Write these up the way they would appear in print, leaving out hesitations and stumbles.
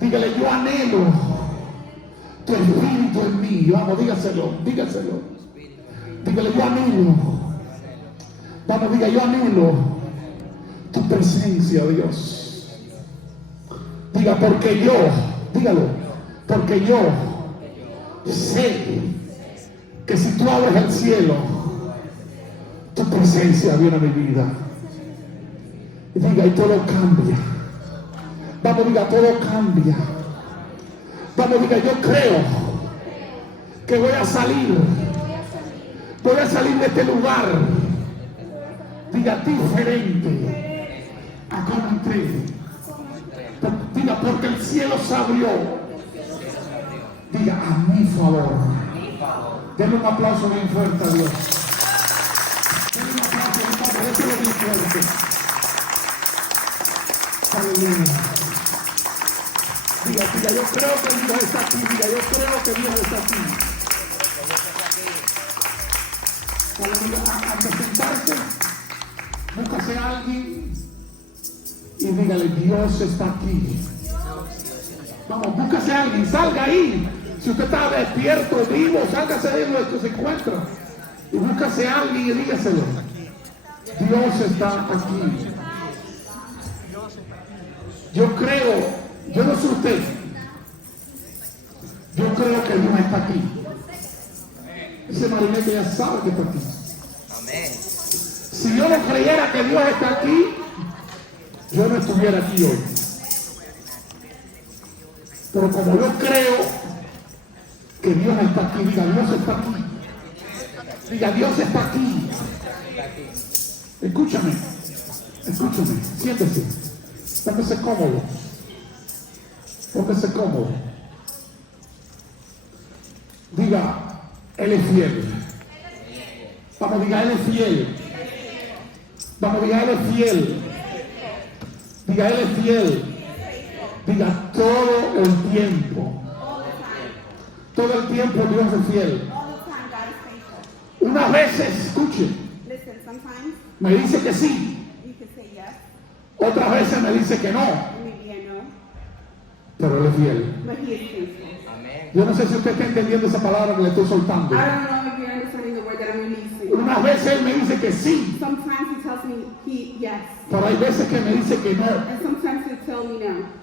Dígale, yo anhelo tu espíritu en mí. Vamos, dígaselo. Dígale, yo anhelo. Vamos, diga, yo anhelo tu presencia, Dios. Diga, porque yo, dígalo, porque yo sé que si tú abres el cielo, tu presencia viene a mi vida. Y diga, y todo cambia. Vamos, diga, todo cambia. Vamos, diga, yo creo que voy a salir de este lugar. Diga, diferente a como entré. Diga, porque el cielo se abrió. Diga, a mi favor. Denle un aplauso bien fuerte a Dios. Denle un aplauso bien fuerte. Déselo bien fuerte. Aleluya. Diga, yo creo que Dios está aquí. Diga, yo creo que Dios está aquí. Aleluya. Antes de sentarse, búscase a alguien y dígale, Dios está aquí. Vamos, búscase a alguien, salga ahí. Si usted está despierto, vivo, sálgase de lo que se encuentra. Y búscase a alguien y dígaselo. Dios está aquí. Yo creo, yo no sé usted, yo creo que Dios está aquí. Ese marinete ya sabe que está aquí. Amén. Si yo no creyera que Dios está aquí, yo no estuviera aquí hoy. Pero como yo creo que Dios está aquí, diga, Dios está aquí. Diga, Dios está aquí. Escúchame, siéntese. Póngase cómodo. Diga, Él es fiel. Vamos, diga, Él es fiel. Vamos, diga, Él es fiel. Diga, Él es fiel. Diga, todo el tiempo. Todo el tiempo Dios es fiel. Unas veces, escuche, me dice que sí. Otras veces me dice que no. Pero Él es fiel. Amén. Yo no sé si usted está entendiendo esa palabra que le estoy soltando. Unas veces Él me dice que sí. Pero hay veces que me dice que no.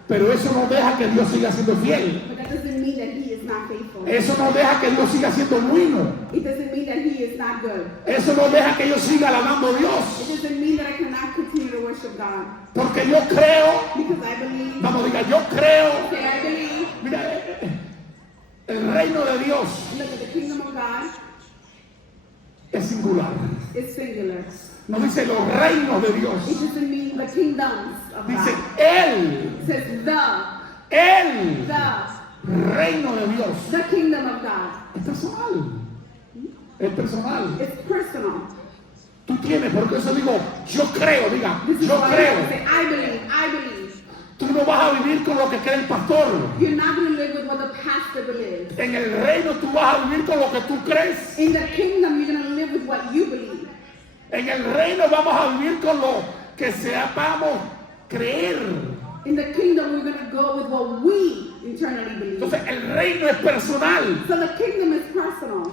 Pero eso no deja que Dios siga siendo fiel. Eso no deja que Dios siga siendo bueno. Eso no deja que yo siga alabando a Dios. Porque yo creo. Vamos, diga, yo creo. Mira, el reino de Dios es singular. No dice los reinos de Dios. Dice Él. Él. Reino de Dios. Es personal. Es personal. Tú tienes, porque eso digo, yo creo, diga, yo creo. Tú no vas a vivir con lo que cree el pastor. En el reino tú vas a vivir con lo que tú crees. En el reino vamos a vivir con lo que sepamos creer. In the kingdom, we're going to go with what we internally believe. Entonces el reino es personal. So the kingdom is personal.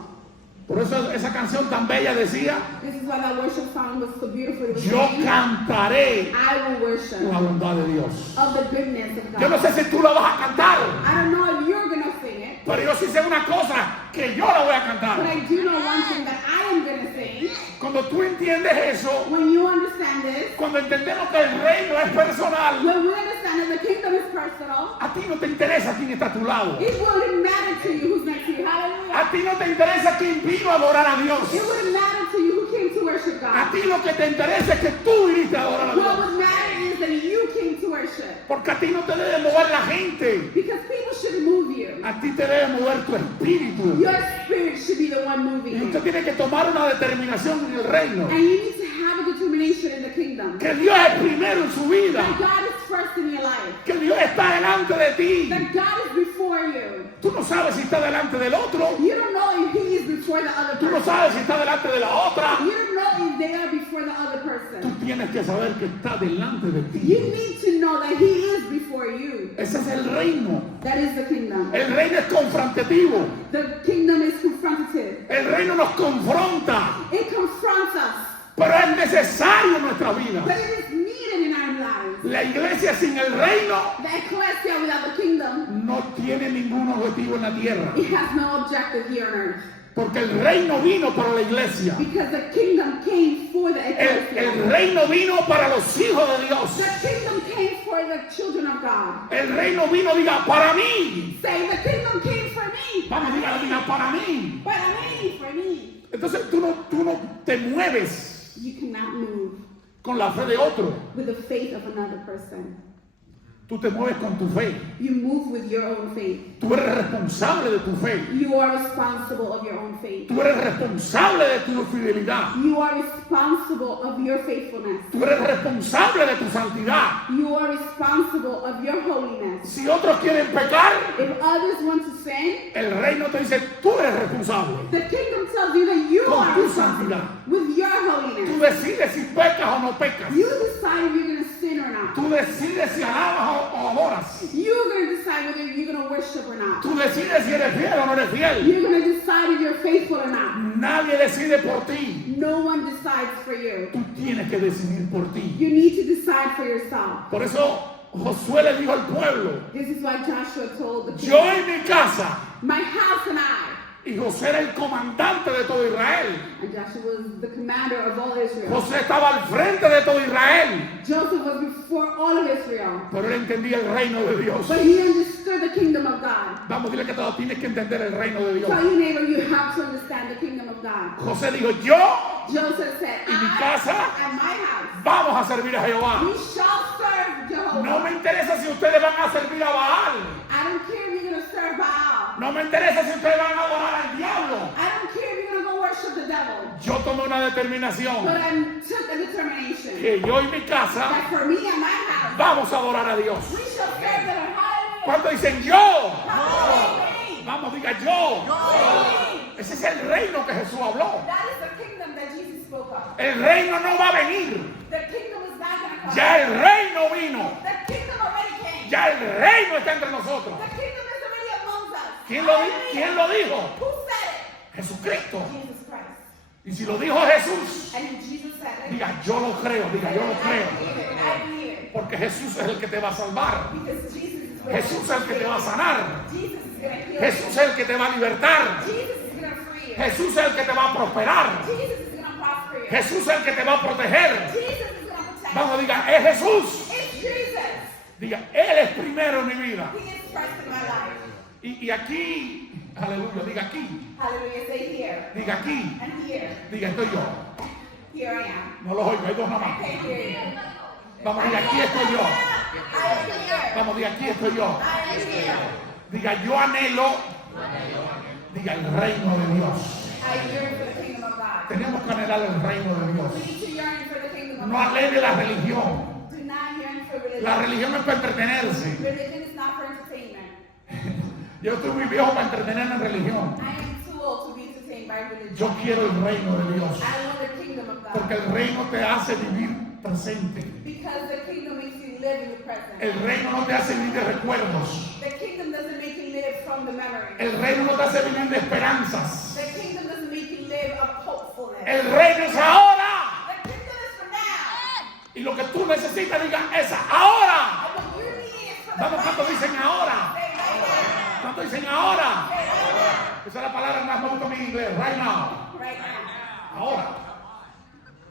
Por eso esa canción tan bella decía, This is why that worship song was so beautiful. It was yo saying, cantaré I will worship la bondad de Dios. of the goodness of Yo no God. sé si tú la vas a cantar, I don't know if you're going to sing it, pero yo sí sé una cosa, que yo la voy a but cantar. I do know one thing that I am going to sing. Cuando tú entiendes eso, When you understand this, cuando entendemos que el reino es personal, when we understand that the kingdom is personal, a ti no te interesa quién está a tu lado. it wouldn't matter to you who's next to you. Hallelujah. A ti no te interesa quién vino a adorar a Dios. It wouldn't matter to you who came to worship A God. ti lo que te interesa es que tú viniste a adorar a What Dios. would matter is that you came to worship. Porque a ti no te debe mover la gente. Because people should move you. A ti te debe mover tu espíritu. Your spirit should be the one moving Y you. usted tiene que tomar una determinación en el reino. And you need to have a determination in the kingdom. Que Dios es primero en su vida. That God is first in your life. Que Dios está delante de ti. That God is before you. Tú no sabes si está delante del otro. You don't know if he is before the other Tú no person. sabes si está delante de la otra. You don't know if they are before the other Tú person. tienes que saber que está delante de ti. You need to know that he is before you. Ese es el reino. That is the kingdom. El reino es confrontativo. The kingdom is confrontative. El reino nos confronta. It confronts us. Pero es necesario en nuestra vida. But it is needed in our lives. La iglesia sin el reino The ecclesia without the kingdom, no tiene ningún objetivo en la tierra. it has no objective here on earth. Porque el reino vino para la iglesia. Because the kingdom came for the El ecclesia. reino vino para los hijos de Dios. The kingdom came for the children of God. El reino vino, diga, para mí. Say, the kingdom came for me. Vamos, diga, para mí. Para mí, for me. Entonces tú no te mueves You cannot move con la fe de otro. with the faith of another person. Tú te mueves con tu fe. You move with your own faith. Tú eres responsable de tu fe. You are responsible of your own faith. Tú eres responsable de tu fidelidad. You are responsible of your faithfulness. Tú eres responsable de tu santidad. You are responsible of your holiness. Si otros quieren pecar, If others want to sin, el reino te dice, tú eres responsable. the kingdom tells you that you Con are tu responsible santidad. with your Tú holiness. decides si pecas o no pecas. You decide if you're going to sin or not. Tú decides si alabas o adoras. You're going to decide whether you're going to worship or not. Tú decides si eres fiel o no eres fiel. You're going to decide if you're faithful or not. Nadie decide por ti. No one decides for you. Tú tienes que decidir por ti. You need to decide for yourself. Por eso Josué le dijo al pueblo, This is why Joshua told the yo people, en mi casa. my house and I. Y José era el comandante de todo Israel. And Joshua was the commander of all Israel. José estaba al frente de todo Israel. Joseph was before all of Israel. Pero él entendía el reino de Dios. But he understood the kingdom of God. Vamos, dile que todo tienes que entender el reino de Dios. Tell your neighbor you have to understand the kingdom of God. José dijo, yo Joseph said, y mi casa and my house, vamos a servir a Jehová. we shall serve Jehovah. No me interesa si ustedes van a servir a Baal. I don't care if you're going to serve Baal. No me interesa si ustedes van a adorar al diablo. I don't care if you're going to go worship the devil. Yo tomé una determinación But I took a determination que yo y mi casa that for me and my house, vamos a adorar a Dios. we shall serve the Lord. Hallelujah. Cuando dicen yo, Hallelujah. vamos, diga yo. Hallelujah. Ese es el reino que Jesús habló. That is the kingdom that Jesus spoke of. El reino no va a venir. The kingdom is not going to come. Ya el reino vino. The kingdom already came. Ya el reino está entre nosotros. The kingdom is already amongst us. ¿Quién lo dijo? Who said it? Jesucristo. Jesus Christ. Y si lo dijo Jesús, And Jesus said it. diga yo lo creo, diga yo lo I creo. believe it. I believe it. Porque Jesús es el que te va a salvar. Because Jesus is Jesús es el que te va a sanar. Jesus is going to heal Jesús es el que te va a libertar. you. Jesus is going to free you. Jesús es el que te va a prosperar. Jesus is going to prosper you. Jesús es el que te va a proteger. Jesus is going to protect Vamos, diga, es Jesús. you. It's Jesus. Diga, Él es primero en mi vida. He is first in my life. Y aquí, aleluya, diga aquí. Hallelujah. Say here. Diga aquí. And here. Diga, estoy yo. Here I am. No los oigo, hay dos nada I más. can't hear you. Vamos, diga, aquí estoy yo. I am here. Vamos, diga, aquí estoy yo. I am here. Diga, yo anhelo. Diga, el reino de Dios. I yearn for the kingdom of God. Tenemos que anhelar el reino de Dios. We need to yearn for the kingdom of No God. anhele la religión. Do not yearn for religion. La religión es para entretenerse. Religion is not for entertainment. Yo estoy muy viejo para entretenerme en religión. I am too old to be entertained by religion. Yo quiero el reino de Dios. I want the kingdom of God. Porque el reino te hace vivir presente. Because the kingdom makes you live in the present. El reino no te hace vivir de recuerdos. The kingdom doesn't make you live from the memory. El reino no te hace vivir de esperanzas. The kingdom doesn't make you live of hopefulness. El reino es ahora. The kingdom is for now. Y lo que tú necesitas, diga, es ahora. And what you need is for the Vamos, ¿cuántos right dicen ahora? now. Say right now. ¿Cuántos dicen ahora? Say right now. Esa es la palabra más me gusta a mí en inglés. Right now. Right now. Ahora.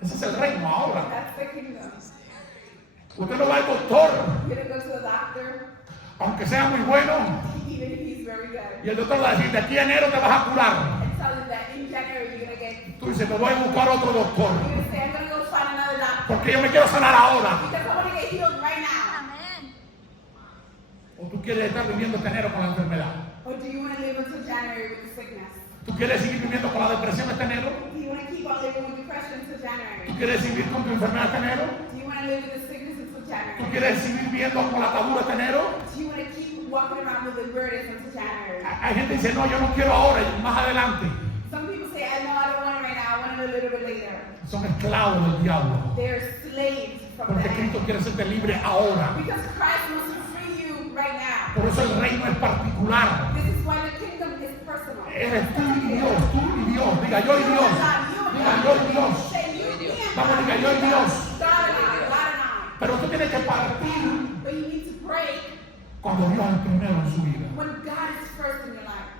Ese es el reino, ahora. That's the kingdom. Usted no va al doctor, You're going to go to the doctor, aunque sea muy bueno, even if he's very good, y el doctor va a decir, de aquí a enero te vas a curar. and tell him that in January you're going to get, Tú dices, me voy a buscar otro doctor, you're going to say, I'm going to go find another doctor. porque yo me quiero sanar ahora. Because I want to get healed right now. O tú quieres estar viviendo este enero con la enfermedad. Or do you want to live until January with the sickness? Tú quieres seguir viviendo con la depresión este enero. Do you want to keep on living with depression until January? Tú quieres seguir con tu enfermedad este enero. Do you want to live with the sickness until January. quieres seguir viendo con la atadura de enero? Do you want to keep walking around with the burdens until January? Hay gente que dice, no, yo no quiero ahora, más adelante. Some people say, I know I don't want it right now, I want it a little bit later. Son esclavos del diablo. They're slaves from the Porque enemy. Cristo quiere hacerte libre ahora. Because Christ wants to free you right now. Por eso el reino es particular. This is why the kingdom is personal. Eres tú y Dios, tú y Dios. Diga yo y Dios. Diga yo y Dios. Say you and Vamos, diga yo y Dios. God and I, God and I. Pero tú tienes que partir But you need to break cuando Dios es primero en su vida. when God is first in your life.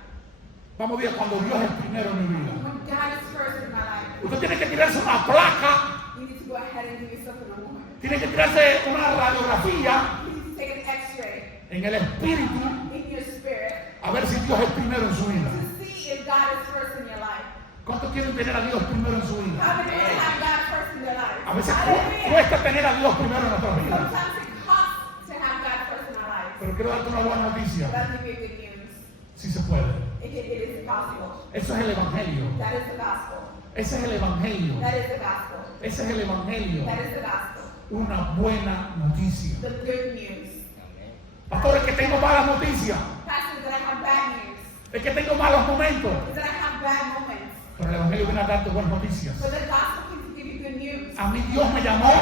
Vamos a decir, cuando Dios es primero en mi vida. When God is first in my life, Usted tiene que tirarse una placa, you need to go ahead and give yourself an award. tiene que tirarse una radiografía You need to take an x-ray en el espíritu in your spirit a ver si Dios es primero en su vida. to see if God is first in your life. ¿Cuántos quieren tener a Dios primero en su vida? How many want to have God first in their life? A veces Hallelujah. cuesta tener a Dios primero en nuestras vidas. Sometimes it costs to have God first in our lives. Pero quiero darte una buena noticia. But I'll give you good news. Si se puede. It is possible. Eso es el evangelio. That is the gospel. Ese es el evangelio. That is the gospel. Ese es el evangelio. That is the gospel. Una buena noticia. The good news. Pastor, es que tengo malas noticias. Pastor, that I have bad news. Es que tengo malos momentos. Is that I have bad moments. Pero el evangelio viene a darte buenas noticias. But the gospel can give you good news. A mí Dios me llamó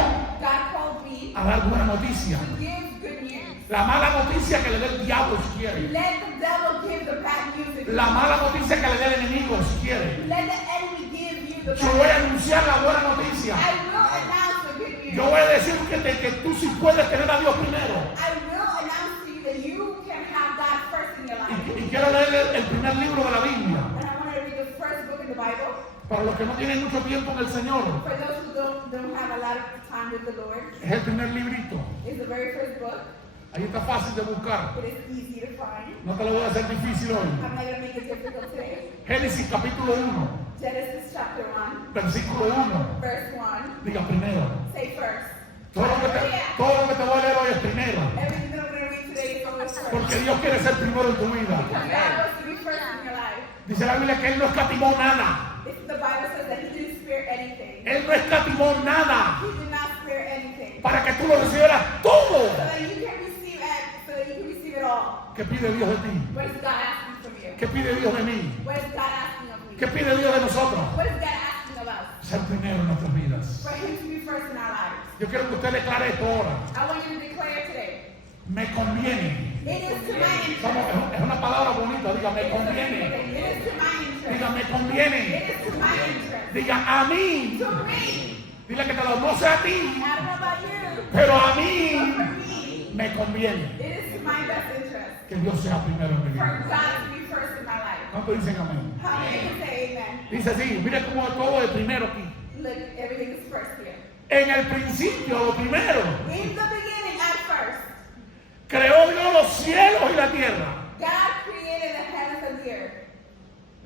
God called me a dar buena noticia. to give good news. La mala noticia que le dé el diablo si quiere. Let the devil give the bad news. If La mala noticia que le dé el enemigo si quiere. Let the enemy give you the Yo voy a bad news. anunciar la buena noticia. I will announce the good news. Yo voy a decir que tú sí puedes tener a Dios primero. I will announce to you that you can have God first in your life. Y quiero leer el primer libro de la Biblia. And I want to read the first book in the Bible. Para los que no tienen mucho tiempo en el Señor. For those who don't have a lot of time with the Lord, Es el primer librito. it's the very first book. Ahí está fácil de buscar. It is easy to find. No te lo voy a hacer difícil hoy. I'm not going to make it difficult today. Génesis capítulo 1, Genesis chapter 1, versículo 1. verse 1. Diga primero. Say first. Todo lo que te voy a leer hoy es primero. Everything that I'm going to read today is always first. Porque Dios quiere ser primero en tu vida. Because God wants to be first in your life. Dice la Biblia que Él no escatimó nada. The Bible says that He didn't spare anything. Él no escatimó nada He did not spare anything. para que tú lo recibieras todo. So that you can receive it all. ¿Qué pide Dios de ti? What is God asking from you? ¿Qué pide Dios de mí? What is God asking of me? ¿Qué pide Dios de nosotros? What is God asking of us? Ser primero en nuestras vidas. For Him to be first in our lives. Yo quiero que usted declare esto ahora. I want you to declare today. Me conviene. It is to my interest. Es una palabra bonita. Diga, me conviene. It is to my interest. Diga, me conviene. It is to my interest. Diga, a mí. To me. Dile que te lo no sé a ti, I don't know about you. pero a But mí for me, me conviene it is to my best interest. que Dios sea primero en mi For vida. God to be first in my life. ¿Cuánto dicen amén? How many can say amen? Dice así, mire cómo todo es primero aquí. Look, everything is first here. En el principio, lo primero, In the beginning, at first, creó Dios los cielos y la tierra. God created the heavens and the earth.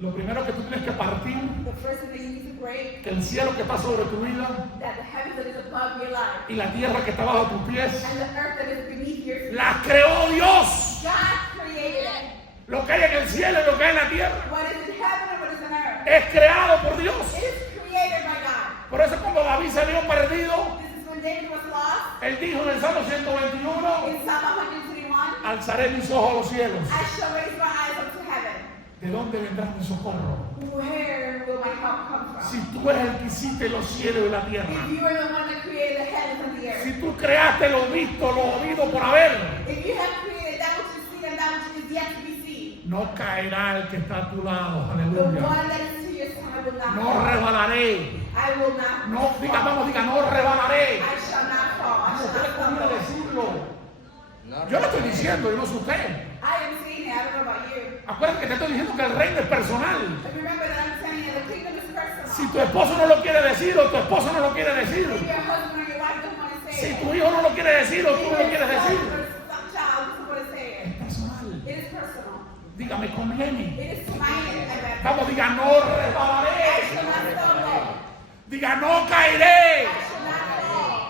Lo primero que tú tienes que partir, The first thing that you need to break, que el cielo que está sobre tu vida that the heavens that is above your life y la tierra que está bajo tus pies, and the earth that is beneath your feet. las creó Dios. God created it. Lo que hay en el cielo y lo que hay en la tierra What is in heaven and what is in earth. es creado por Dios. It is created by God. Por eso cuando David se vio perdido, This is when David was lost. él dijo en el Salmo 121, In Psalm 121, alzaré mis ojos a los cielos. I shall raise my eyes up to heaven. ¿De dónde vendrá mi socorro? Where will my help come Si from? tú eres el que hiciste los cielos y la tierra. If you are the one that created the heavens and the Si earth. tú creaste lo visto, lo oído por haber, If you have created that which is seen and that which is yet to be seen. no caerá el que está a tu lado. The Aleluya. one that is to your side will not No fall. rebalaré. I will not No, diga, vamos, diga, no rebalaré. I shall not fall. I No, shall usted not podría stumble. decirlo. No, Yo lo estoy diciendo, yo no sé usted. I am saying it. I don't know about you. Acuérdate que te estoy diciendo que el reino es personal. But remember that I'm telling you the kingdom is personal. Si tu esposo no lo quiere decir o tu esposo no lo quiere decir, If your husband or your wife doesn't want to say si it. tu hijo no lo quiere decir o If tú no your lo quieres son decir, or some child doesn't want to say es it. personal. It is personal. Diga, me conviene. It is to my end. Vamos, diga, no I rebalaré. shall not stumble. Diga, no caeré. I shall not fall.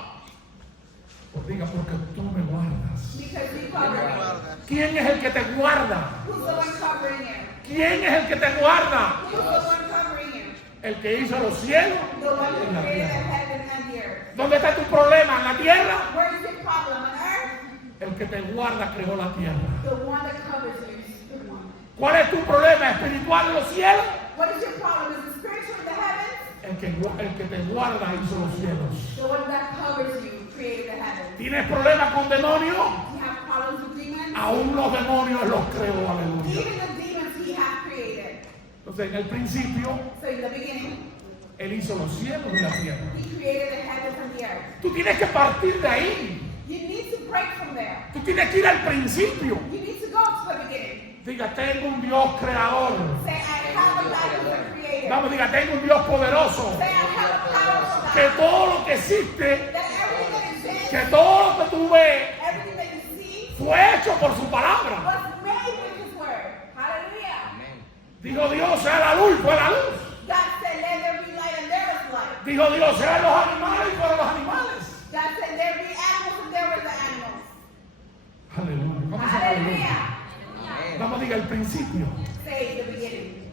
Pues diga, porque tú me guardas. Because you cover me. ¿Quién es el que te guarda? Who's the one covering you? ¿Quién es el que te guarda? Who's the one covering you? El que hizo los cielos The one y who la created the tierra. heaven and the earth. ¿Dónde está tu problema? ¿En la tierra? Where is your problem? On earth? El que te guarda creó la tierra. The one that covers you is the one. ¿Cuál es tu problema espiritual en los cielos? What is your problem? Is it spiritual in the heavens? El que te guarda hizo los cielos. The one that covers you created the heavens. ¿Tienes problemas con demonios? You have problems with demons? Aún los demonios los creó, aleluya. Even the demons he has created. Entonces, en el principio, So in the beginning, Él hizo los cielos y la tierra. he created the heavens and the earth. Tú tienes que partir de ahí. You need to break from there. Tú tienes que ir al principio. You need to go to the beginning. Diga, tengo un Dios creador. Say, I have a God who's a creator. Vamos, diga, tengo un Dios poderoso. Say, I have a powerful Que God. todo lo que existe, That everything that exists, que todo lo que tú ves, everything that you see, fue hecho por su palabra. was made with his word. Hallelujah. Amén. Dijo Dios, sea la luz, fue la luz. God said, let there be light, and there was light. Dijo Dios, sean los animales y fueron los animales. God said, there be animals, and there were the animals. Aleluya. Vamos a aleluya. Hallelujah. Amén. Vamos, diga, el principio. Say the beginning.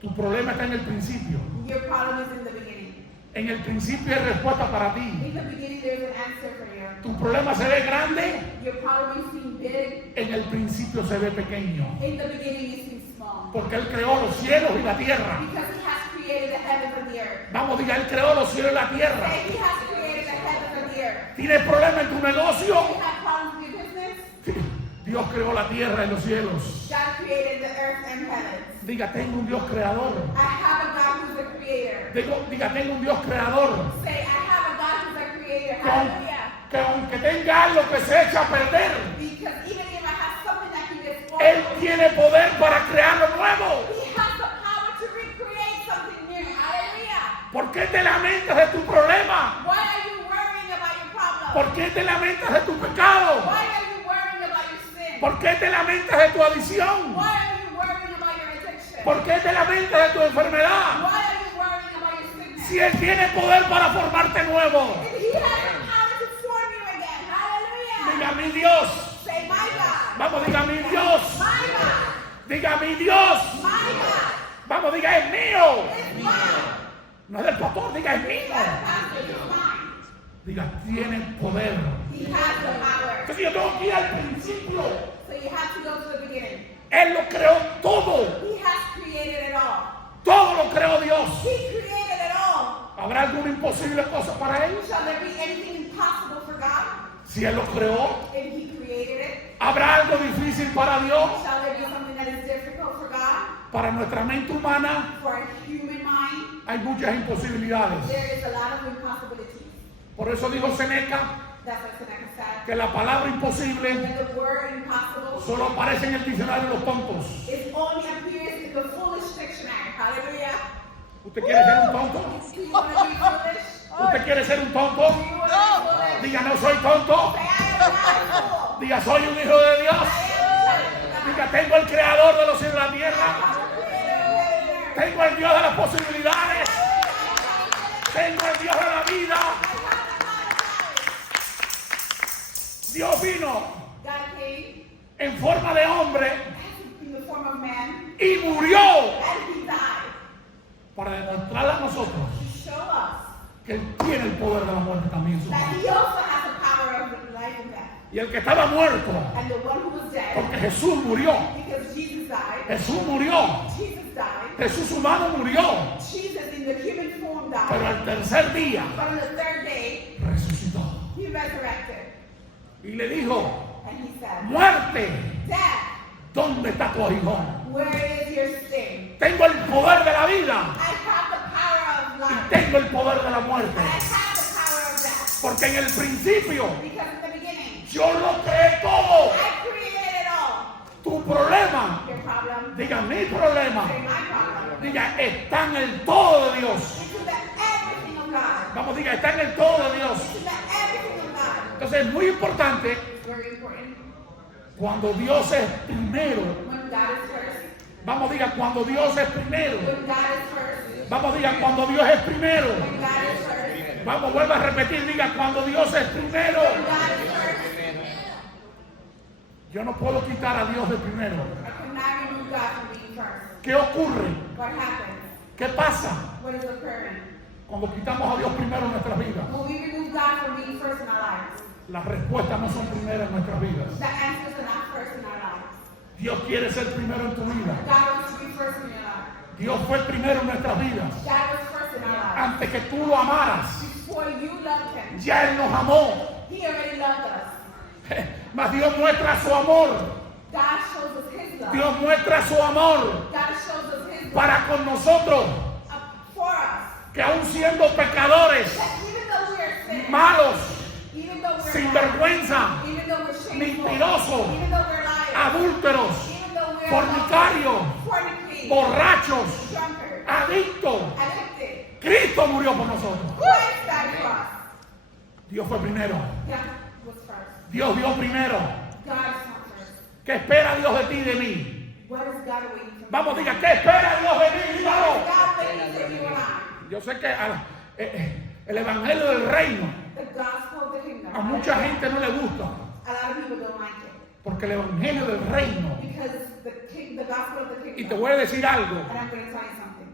Tu problema está en el principio. Your problem is in the beginning. En el principio hay respuesta para ti. In the beginning, there's an answer for you. Tu problema se ve grande, Your problem is seen big. en el principio se ve pequeño. In the beginning, you seem small. Porque Él creó los cielos y la tierra. Because he has created the heavens and the earth. Vamos, diga, Él creó los cielos y la tierra. Say, he has created the heavens and the earth. ¿Tienes problema en tu negocio? You have problems with your business? Sí. Dios creó la tierra y los cielos. God created the earth and heavens. Diga, tengo un Dios creador. I have a God who's a creator. Diga, tengo un Dios creador. Say, I have a God who's a creator. Que Hallelujah. que aunque tenga algo que se echa a perder, Because even if I have something that can destroy, Él tiene poder para crear lo nuevo. he has the power to recreate something new. Hallelujah. ¿Por qué te lamentas de tu problema? Why are you worrying about your problem? ¿Por qué te lamentas de tu pecado? Why are you worrying about your sin? ¿Por qué te lamentas de tu adicción? Why are you worrying about your addiction? ¿Por qué te lamentas de tu enfermedad? Why are you worrying about your sickness? Si Él tiene poder para formarte nuevo. If he has the power to form you again. Hallelujah. Diga, mi Dios. Say, my God. Vamos, diga, mi Dios. My God. Diga, mi Dios. My God. Vamos, diga, es mío. It's mine. No es del pastor, diga, es mío. That pastor is mine. Diga, tiene poder. He has the power. Entonces yo tengo que ir al principio. So you have to go to the beginning. Él lo creó todo. He has created it all. Todo lo creó Dios. He created it all. ¿Habrá alguna imposible cosa para Él? Shall there be anything impossible for God? Si Él lo creó, If he created it, ¿habrá algo difícil para Dios? shall there be something that is difficult for God? Para nuestra mente humana For a human mind, hay muchas imposibilidades. there is a lot of impossibilities. Por eso dijo Seneca That's what Seneca said. que la palabra imposible And the word impossible solo aparece en el diccionario de los tontos. it only appears in the foolish dictionary. Hallelujah. ¿Usted quiere ser un tonto? Do you want to be foolish? ¿Usted quiere ser un tonto? Do you want to be foolish? Diga, no soy tonto. Say, I am not a fool. Diga, soy un hijo de Dios. I am a child of God. Diga, tengo el creador de los cielos y la tierra. I'm a creator of heaven and earth. Tengo el Dios de las posibilidades. Tengo el Dios de la vida. Dios vino God came en forma de hombre in the form of man y murió and he died para demostrarle a nosotros to show us que Él tiene el poder de la muerte también en su that mano. he also has the power of life and death. Y el que estaba muerto, And the one who was dead, porque Jesús murió. because Jesus died, Jesús murió. Jesus died, Jesús humano murió. Jesus in the human form Pero died, al tercer día but on the third day, resucitó. he resurrected. Y le dijo, And he said, muerte, Death, ¿dónde está tu aguijón? where is your sting? Tengo el poder de la vida I have the power of y life. tengo el poder de la muerte. I have the power of death. Porque en el principio Because in the beginning, yo lo creé todo. I created it all. Tu problema, Your problem, diga mi problema, say my problem. diga está en el todo de Dios. It's in the everything of God. Vamos, diga está en el todo de Dios. It's in the everything of God. Entonces es muy importante It's very important. cuando Dios es primero. When God is first. Vamos, diga cuando Dios es primero. When God is first. Vamos, diga cuando Dios es primero. When God is first. Vamos, vuelva a repetir, diga cuando Dios es primero. When God is first. Yo no puedo quitar a Dios de primero. I could not remove God from being first. ¿Qué ocurre? What happens? ¿Qué pasa? What is occurring? Cuando quitamos a Dios primero en nuestras vidas, When we remove God from being first in our lives, las respuestas no son primeras en nuestras vidas. the answers are not first in our lives. Dios quiere ser primero en tu vida. God wants to be first in your life. Dios fue primero en nuestras vidas. God was first in our lives. Antes que tú lo amaras, Before you loved him, ya Él nos amó. he already loved us. Mas Dios muestra su amor. God shows us his love. Dios muestra su amor God shows us his love para con nosotros, for us. que aún siendo pecadores, That even though we are sinners, malos, even though we're sin bad, vergüenza, even though we're shameful, mentirosos, even though we're liars, adúlteros, even though we're fornicarios, fornicating, borrachos, drunkards, adictos, addicted, Cristo murió por nosotros. Christ died for us. Dios fue primero. God was first. Dios dio primero. God is not first. ¿Qué espera Dios de ti y de mí? What is God waiting for? Vamos, diga, ¿qué espera Dios de mí? Dígalo. God waiting for you and I. Yo sé que el evangelio del reino The gospel of the kingdom. a mucha gente no le gusta, A lot of people don't like it porque el evangelio del reino, because the gospel of the y te kingdom. voy a decir algo, And I'm going to tell you something.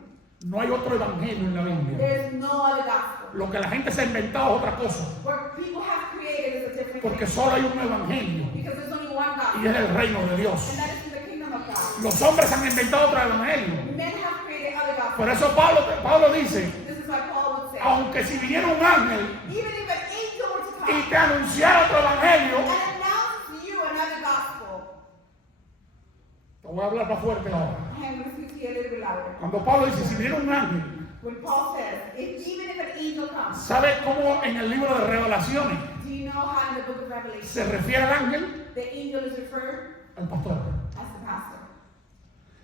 no hay otro evangelio en la Biblia. There is no other gospel. Lo que la gente se ha inventado es otra cosa, What people have created is a different porque thing. solo hay un evangelio Because there's only one gospel. y es el reino de Dios. And that is in the kingdom of God. Los hombres han inventado otro evangelio. Men have created other gospels. Por eso Pablo dice, This is why Paul would say, aunque si viniera un ángel even if an angel were to y come te anunciara otro evangelio, and announce to you another gospel, te voy a hablar más fuerte ahora. I'm going to speak to you a little bit louder. Cuando Pablo dice, si viniera un ángel, When Paul says, even if an angel comes, ¿sabe cómo en el libro de Revelaciones do you know how in the book of Revelation, se refiere al ángel? the angel is referred Al pastor. as the pastor?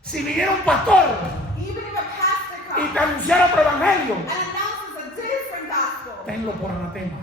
Si viniera un pastor Even if a pastor y comes te anunciara otro evangelio, and announces a different gospel, tenlo por anatema,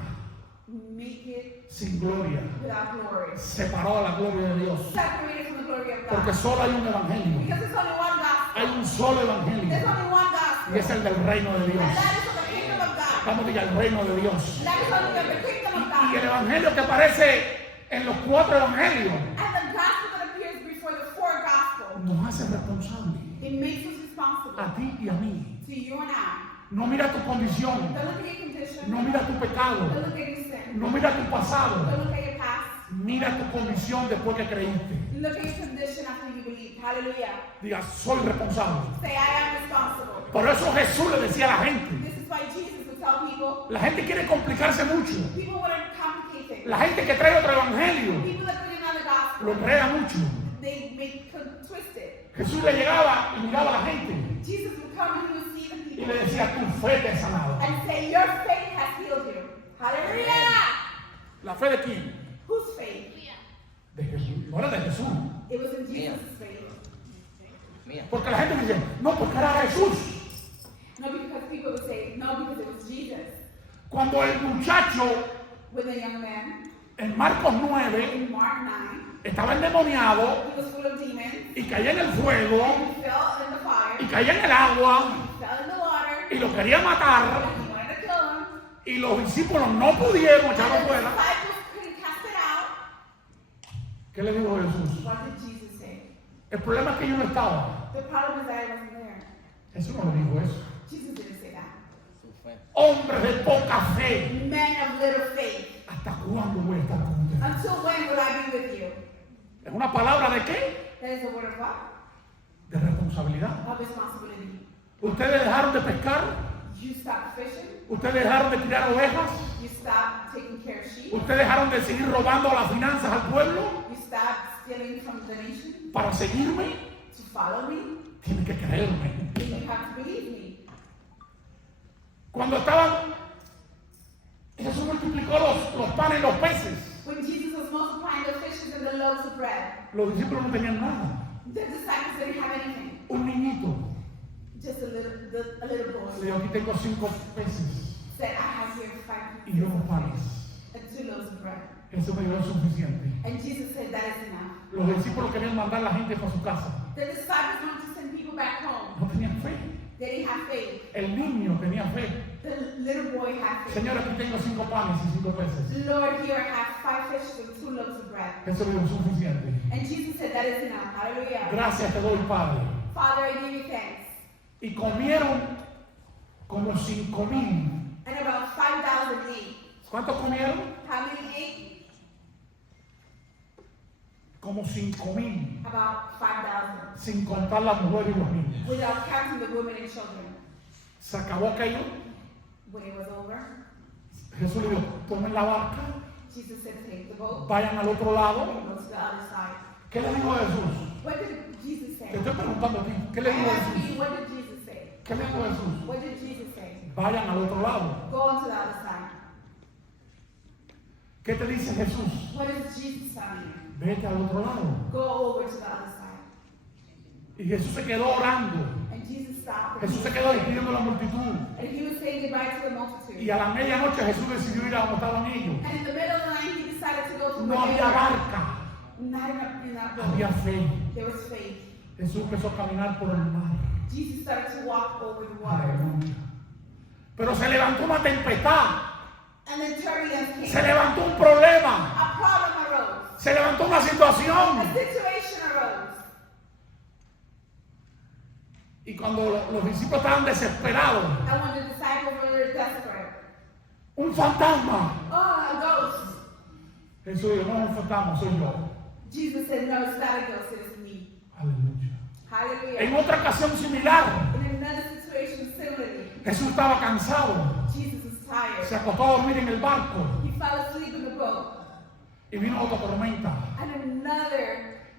make it sin gloria, without glory. separado de la gloria de Dios. Separated from the glory of Porque God. solo hay un evangelio, Because there's only one hay gospel. un solo There's evangelio, only one gospel. y es el del reino de Dios. And that is of the kingdom of God. Vamos a decir el reino de Dios. And that is only of the kingdom of Y el God. evangelio que aparece en los 4 evangelios And the gospel that appears before the four gospels, nos hace responsable it makes us responsible a ti y a mí. to you and I. No mira tu condición, Don't look at your condition. no mira tu pecado, Don't look at your sin. no mira tu pasado, Don't look at your past. mira tu condición después que creíste. Look at your condition after you believe. Hallelujah. Diga, soy responsable. Say, I am responsible. Por eso Jesús le decía a la gente. This is why Jesus would tell people, La gente quiere complicarse mucho. people wouldn't complicate things. La gente que trae otro evangelio People that bring another gospel, lo enreda mucho. they make twist it. Jesús le llegaba y miraba a la gente Jesus would come and he would see the y people le decía, tu fe te ha sanado. and say, your faith has healed you. Hallelujah. ¿La fe de quién? Whose faith? De Jesús. No era de Jesús. It was in Jesus' faith. Mía. Porque la gente dice, no, porque era Jesús. No, because people would say, no, because it was Jesus. Cuando el muchacho When the young man en Marcos 9 in Mark 9, estaba endemoniado he was full of demons, y caía en el fuego he fell in the y fire, caía en el agua fell in the water, y lo quería matar and he wanted to kill him. y los discípulos no pudieron echarlo And the fuera. disciples couldn't cast it out. ¿Qué le dijo Jesús? What did Jesus say? El problema es que yo no estaba. The problem is that I wasn't there. Jesús no le dijo eso. Jesus didn't say that. Su fe. Hombres de poca fe. Men of little faith. ¿Hasta cuándo voy a estar con ustedes? Until when will I be with you? ¿Es una palabra de qué? That is the word of God. De responsabilidad. Of responsibility. Ustedes dejaron de pescar. You stopped fishing. Ustedes dejaron de criar ovejas. You stopped taking care of sheep. Ustedes dejaron de seguir robando las finanzas al pueblo You stopped stealing from the nation para seguirme. to follow me. Tienen que creerme. Then you have to believe me. Cuando estaban, Jesús multiplicó los panes y los peces. When Jesus was multiplying the fishes and the loaves of bread, Los discípulos no tenían nada. the disciples didn't have anything. Un niñito Just a little le boy dijo, aquí tengo 5 peces said, I have here 5 y 2 panes. and 2 loaves of bread. Eso me dio suficiente. And Jesus said, that is enough. Los discípulos querían mandar a la gente para su casa. The disciples wanted to send people back home. No tenían fe. They didn't have faith. El niño tenía fe. The little boy had faith. Señor, aquí tengo 5 panes y 5 peces. Lord, here I have 5 fishes and 2 loaves of bread. Eso le dio suficiente. And Jesus said, that is enough. Hallelujah. Gracias te doy, Padre. Father, I give you thanks. Y comieron como 5,000. and about 5,000 ate. ¿Cuántos comieron? How many ate? Como 5,000, About 5,000, sin contar las mujeres y los niños. without counting the women and children. Se acabó aquello. When it was over, Jesús le dijo, tomen la barca, Jesus said, take the boat vayan al otro lado. and go to the other side. ¿Qué le dijo Jesús? What did Jesus say? Te estoy preguntando a ti. ¿Qué le I dijo asked Jesús? you, what did Jesus say? ¿Qué le dijo Jesús? What did Jesus say? Vayan al otro lado. Go on to the other side. ¿Qué te dice Jesús? What is Jesus telling you? Vete al otro lado. Go over to the other side. Y Jesús se quedó orando. And Jesus stopped. the Jesús se people. quedó despidiendo a la multitud. And he was saying goodbye to the multitude. Y a la medianoche Jesús decidió ir a donde estaban ellos. And in the middle of the night, he decided to go to No where they había were. barca, Not in that boat. había fe. There was faith. Jesús empezó a caminar por el mar. Jesus started to walk over the water. Aleluya. Pero se levantó una tempestad. And then turbulence came. Se levantó un problema. A problem arose. Se levantó una situación. A situation arose. Y cuando los discípulos estaban desesperados, And when the disciples were desperate, un fantasma. oh, a ghost. Jesús dijo, no es un fantasma, soy yo. Jesus said, no, it's not a ghost, it is me. Aleluya. Hallelujah. En otra ocasión similar, In another situation similarly, Jesús estaba cansado. Jesus was Se tired. acostó a dormir en el barco. He fell asleep in the boat. Y vino otra tormenta. And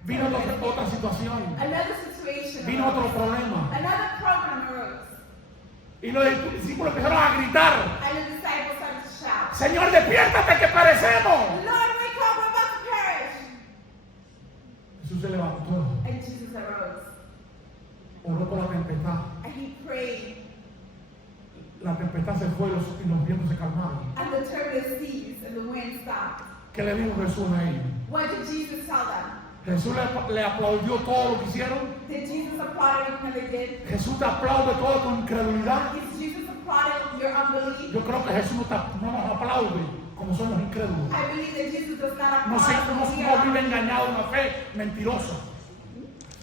Vino otra situación. another situation Vino otro arose. problema. Another problem arose. Y los discípulos empezaron a gritar, And the disciples started to shout, Señor, despiértate que perecemos. Lord, wake up, we're about to perish. Jesús se levantó, And Jesus arose. oró por la tempestad. And he prayed. La tempestad se fue y los vientos se calmaron. And the turbulence ceased and the wind stopped. ¿Qué le dijo Jesús a ellos? What did Jesus tell them? Jesús le aplaudió todo lo que hicieron. Did Jesus applaud everything they did? Jesús te aplaude toda tu incredulidad. Did Jesus applaud your unbelief? Yo creo que Jesús no nos aplaude como somos incrédulos. I believe that Jesus does not No, applaud no vive engañado de una fe mentirosa.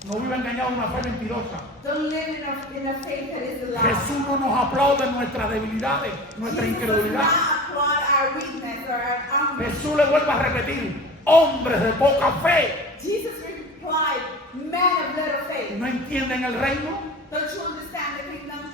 No vive engañado de una fe mentirosa. Don't live in a faith that is a lie. Jesús no nos aplaude nuestras debilidades, nuestra Jesus does incredulidad. not applaud our weakness or our unbelief. Jesús le vuelve a repetir, hombres de poca fe, Jesus replied, men of little faith. ¿no entienden el reino? Don't you understand the kingdom?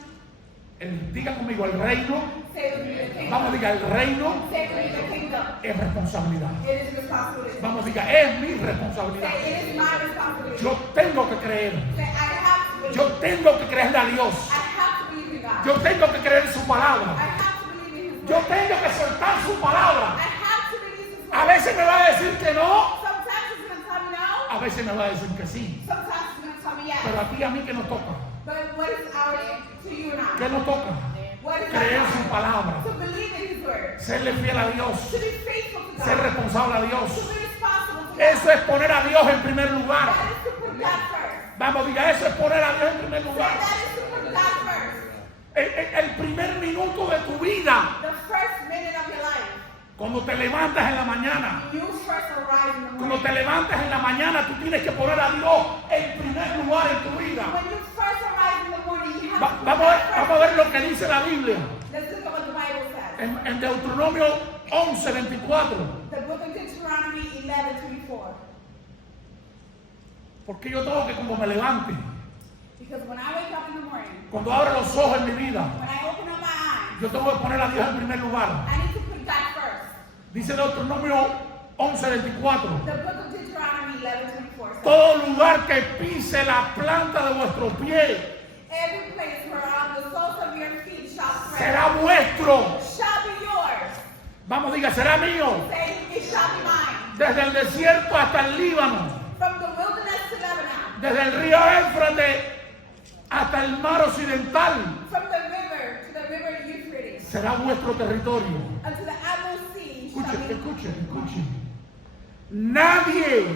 Diga conmigo, el reino, Say with me the kingdom. vamos, diga, el reino Say with me the kingdom. es responsabilidad. It is responsibility. Vamos, diga, es mi responsabilidad. Say it is my responsibility. Yo tengo que creer. Say I have to believe. Yo tengo que creerle a Dios. I have to believe in God. Yo tengo que creer en su I palabra. have to believe in His Yo word. tengo que soltar su palabra. I have to believe His A word. veces me va a decir que no, Sometimes it's going to tell me no. a veces me va a decir que sí. Sometimes it's going to tell me yes. Pero a ti y a mí, ¿qué nos toca? But what is ours to you and ¿Qué I? nos toca? What is Creer our su part? palabra, To believe in His word. serle fiel a Dios, To be faithful to God. ser responsable a To Dios. be responsible to God. Eso es poner a Dios en primer lugar. That is to put God first. Vamos, diga, eso es poner a Dios en primer Say lugar. that is to put God first. El primer minuto de tu vida, The first minute of your life. cuando te levantas en la mañana, You first arrive in the cuando morning. te levantas en la mañana, tú tienes que poner a Dios en primer lugar en tu vida. When you first arrive in the morning, you have to put Vamos God first. a ver lo que dice la Biblia. Let's look at what the Bible says. En Deuteronomio 11:24. The book of Deuteronomy 11:24. Porque yo tengo que, como me levante, Because when I wake up in the morning, cuando abro los ojos en mi vida, when I open up my eyes, yo tengo que poner a Dios en primer lugar. I need to put God first. Dice Deuteronomio 11:24. The book of Deuteronomy 11:24 says, Todo lugar que pise la planta de vuestro pie every place where on the soles of your feet shall tread será vuestro. shall be yours. Vamos, diga, será mío. Say, it shall be mine. Desde el desierto hasta el Líbano, From the wilderness to Lebanon, desde el río Éufrates hasta el mar occidental, from the river to the river Euphrates, será vuestro territorio. unto the Admiral Sea shall Escuchen, be. escuchen, escuchen. Nadie,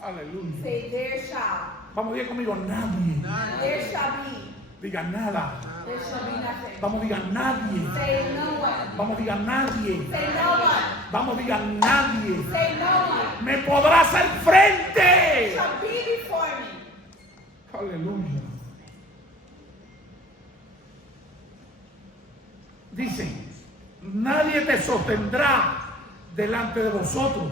aleluya. Say, there shall. Vamos, diga conmigo, nadie. There shall be. Diga nada. There shall be nothing. Vamos, diga nadie. Say, no one. Vamos, diga nadie. Say, no one. Vamos, diga nadie. Say, no one. Me podrá hacer frente. Shall be before me. Aleluya. Dice, nadie te sostendrá delante de vosotros.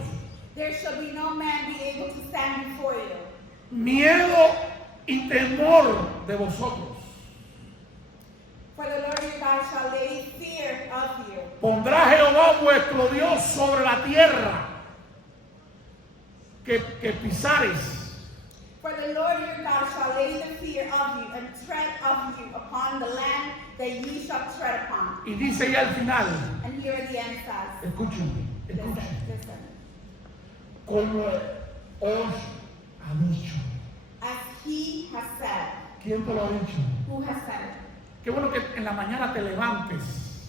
There shall be no man be able to stand before you. Miedo y temor de vosotros. For the Lord your God shall lay fear of you. Pondrá Jehová vuestro Dios sobre la tierra que pisares. For the Lord your God shall lay the fear of you and tread of you upon the land that ye shall tread upon. Y dice ya al final, And here at the end says, escúchenme, listen, escúchenme, listen. como os ha dicho. As he has said. ¿Quién te lo ha dicho? Who has said it? Qué bueno que en la mañana te levantes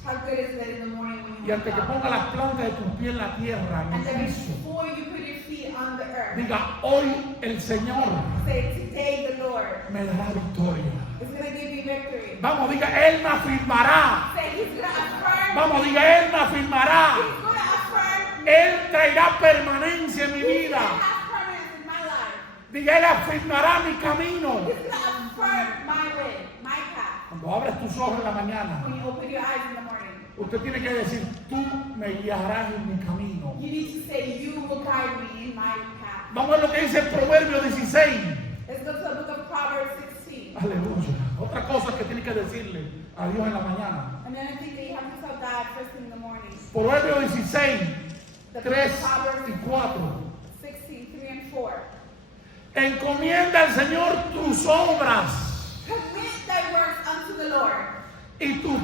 How good is it in the morning when y you antes wake que up? ponga las plantas de tus pies en la tierra, en And el then piso, before you put your feet on the earth, diga, hoy el Señor say, today the Lord me dará victoria. is going to give you victory. Vamos, diga, Él me afirmará. Say, he's going to affirm. Vamos, diga, Él me afirmará. He's going to affirm. Él traerá permanencia en mi He's going to vida. have permanence in my life. Diga, Él afirmará mi camino. He's going to affirm my way, my path. Cuando abres tus ojos en la mañana, When you open your eyes in the morning, usted tiene que decir, tú me guiarás en mi camino. you need to say, you will guide me in my path. Vamos a ver lo que dice el Proverbio 16. Let's go to the book of Proverbs 16. Aleluya. Otra cosa que tiene que decirle a Dios en la mañana. And then I think that you have to tell God first thing in the morning. Proverbio 16, The 3 y 4. 16, 3 and 4. Encomienda al Señor tus obras Commit thy works unto the Lord, y tus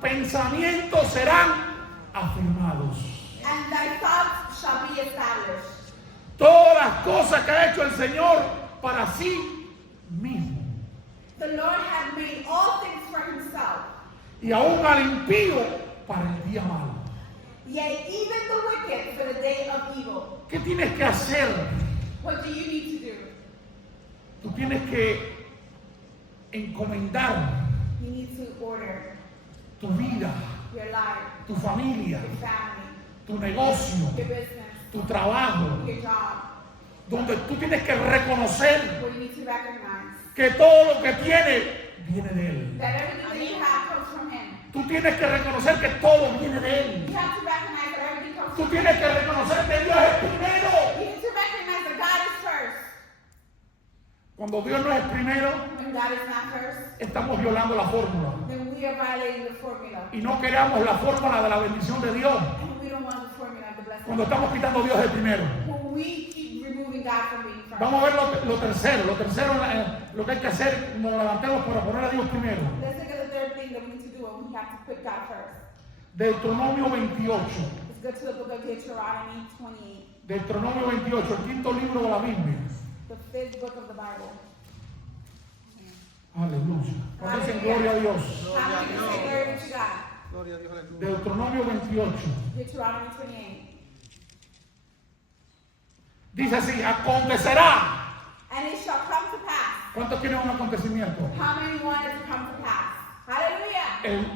pensamientos serán afirmados. and thy thoughts shall be established. Todas las cosas que ha hecho el Señor para sí mismo. The Lord hath made all things for himself, Y aún al impío para el día malo. yea, even the wicked for the day of evil. ¿Qué tienes que hacer? What do you need to do? Tú tienes que encomendar You need to order tu vida, your life, tu familia, your family, tu negocio, your business, tu trabajo, your job, donde tú tienes que reconocer where you need to recognize que todo lo que tienes viene de Él. that everything that you have comes from him. Tú tienes que reconocer que todo viene de Él. You have to recognize that everything comes Tú from him. tienes que reconocer que Dios es primero. You need to recognize that God is first. Cuando Dios no es primero, When God is not first, estamos violando la fórmula. then we are violating the formula. Y no queramos la fórmula de la bendición de Dios And we don't want the formula of the blessing. cuando estamos quitando a Dios de primero. When we keep removing God from being first. Vamos a ver lo tercero. Lo tercero, lo que hay que hacer, nos levantemos para poner a Dios primero. Let's look at the third thing that we need to do when we have to put God first. Deuteronomio 28. Let's go to the book of Deuteronomy 28, Deuteronomio 28, el quinto libro de la Biblia. the fifth book of the Bible. Aleluya. Cuando dicen gloria a Dios. How many can say glory to God? Gloria a Dios, aleluya. Deuteronomio 28. Deuteronomy 28. Dice así, acontecerá. And it shall come to pass. ¿Cuántos quieren un acontecimiento? How many want it to come to pass? Hallelujah.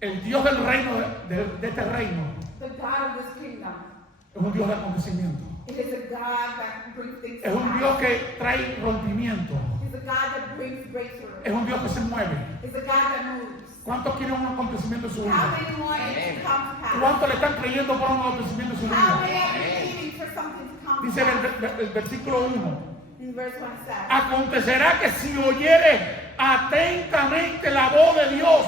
El Dios del reino, de este reino, The God of this kingdom. es un Dios de acontecimiento. It is a God that brings things Es to un pass. Dios que trae rompimiento. It's a God that brings breakthrough. Es un Dios que se mueve. It's a God that moves. ¿Cuántos quieren un acontecimiento en su How vida? many want it to come to pass? ¿Cuántos le están creyendo por un acontecimiento en su How vida? many are believing for something to come to Dice pass? el versículo 1. In verse 1 it says, Acontecerá que si oyeres atentamente la voz de Dios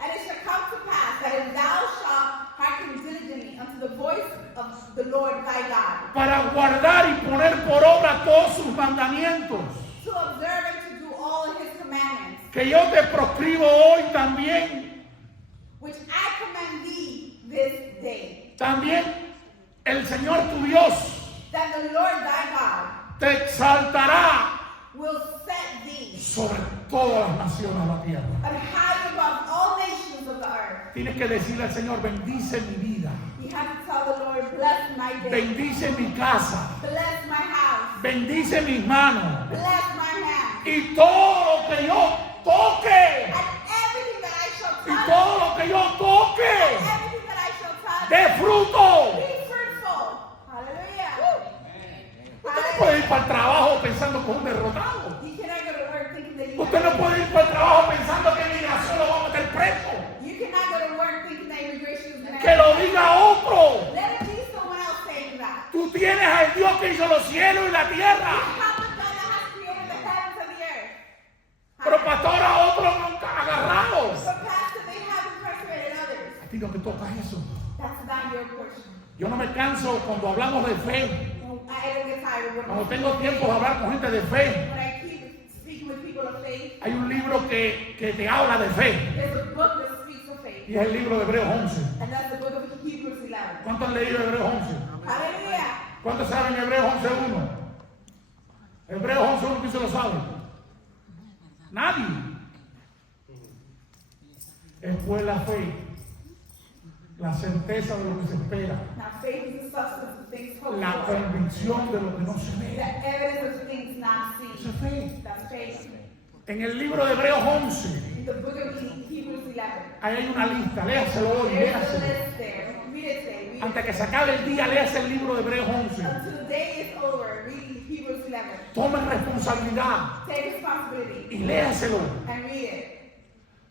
and it shall come to pass that if thou shalt hearken diligently unto the voice of the Lord thy God, para guardar y poner por obra todos sus mandamientos, to observe and to do all his commandments, que yo te proscribo hoy también, which I command thee this day, también el Señor tu Dios that the Lord thy God te exaltará will set thee sobre todas las naciones de la tierra. on high above all nations of the earth. Tienes que decirle al Señor, bendice mi vida, You have to tell the Lord, bless my day, bendice mi casa, bless my house, bendice mis manos bless my hand, y todo lo que yo toque, and everything that I shall y touch, todo lo que yo toque, everything that I shall touch, de fruto. be fruitful. Hallelujah. Usted no puede ir para el trabajo pensando que es un derrotado. You cannot go to work thinking that you Usted no puede ir para el trabajo pensando que la inmigración lo va a meter preso. You cannot go to que hizo los cielos y la tierra. How the God that has created the heavens and the earth. Pero pastor, a otros nunca agarrados. But pastor, they have incarcerated others. A ti no te toca eso. That's not your portion. Yo no me canso cuando hablamos de fe. I don't get tired of Cuando what tengo tiempo de hablar con gente de fe. when I keep speaking with people of faith. Hay un libro que te habla de fe. There's a book that speaks of faith. Y es el libro de Hebreos 11. And that's the book of Hebrews 11. ¿Cuántos han leído Hebreos 11? Hallelujah. ¿Cuántos saben Hebreos 11.1? Hebreos 11.1, ¿quién se lo sabe? Nadie. Es pues la fe, la certeza de lo que se espera, Now faith is the substance of things hoped la for. convicción de lo que no se The ve. evidence of things not Eso seen. es fe. That's faith. En el libro de Hebreos 11, In the book of Hebrews 11. ahí hay una lista, léaselo hoy, There's a léaselo. list there. Read it today. Read Antes it que se acabe el día, léase el libro de Hebreos 11. until the day is over. Read Hebrews 11. Tome responsabilidad Take responsibility y léaselo. and read it.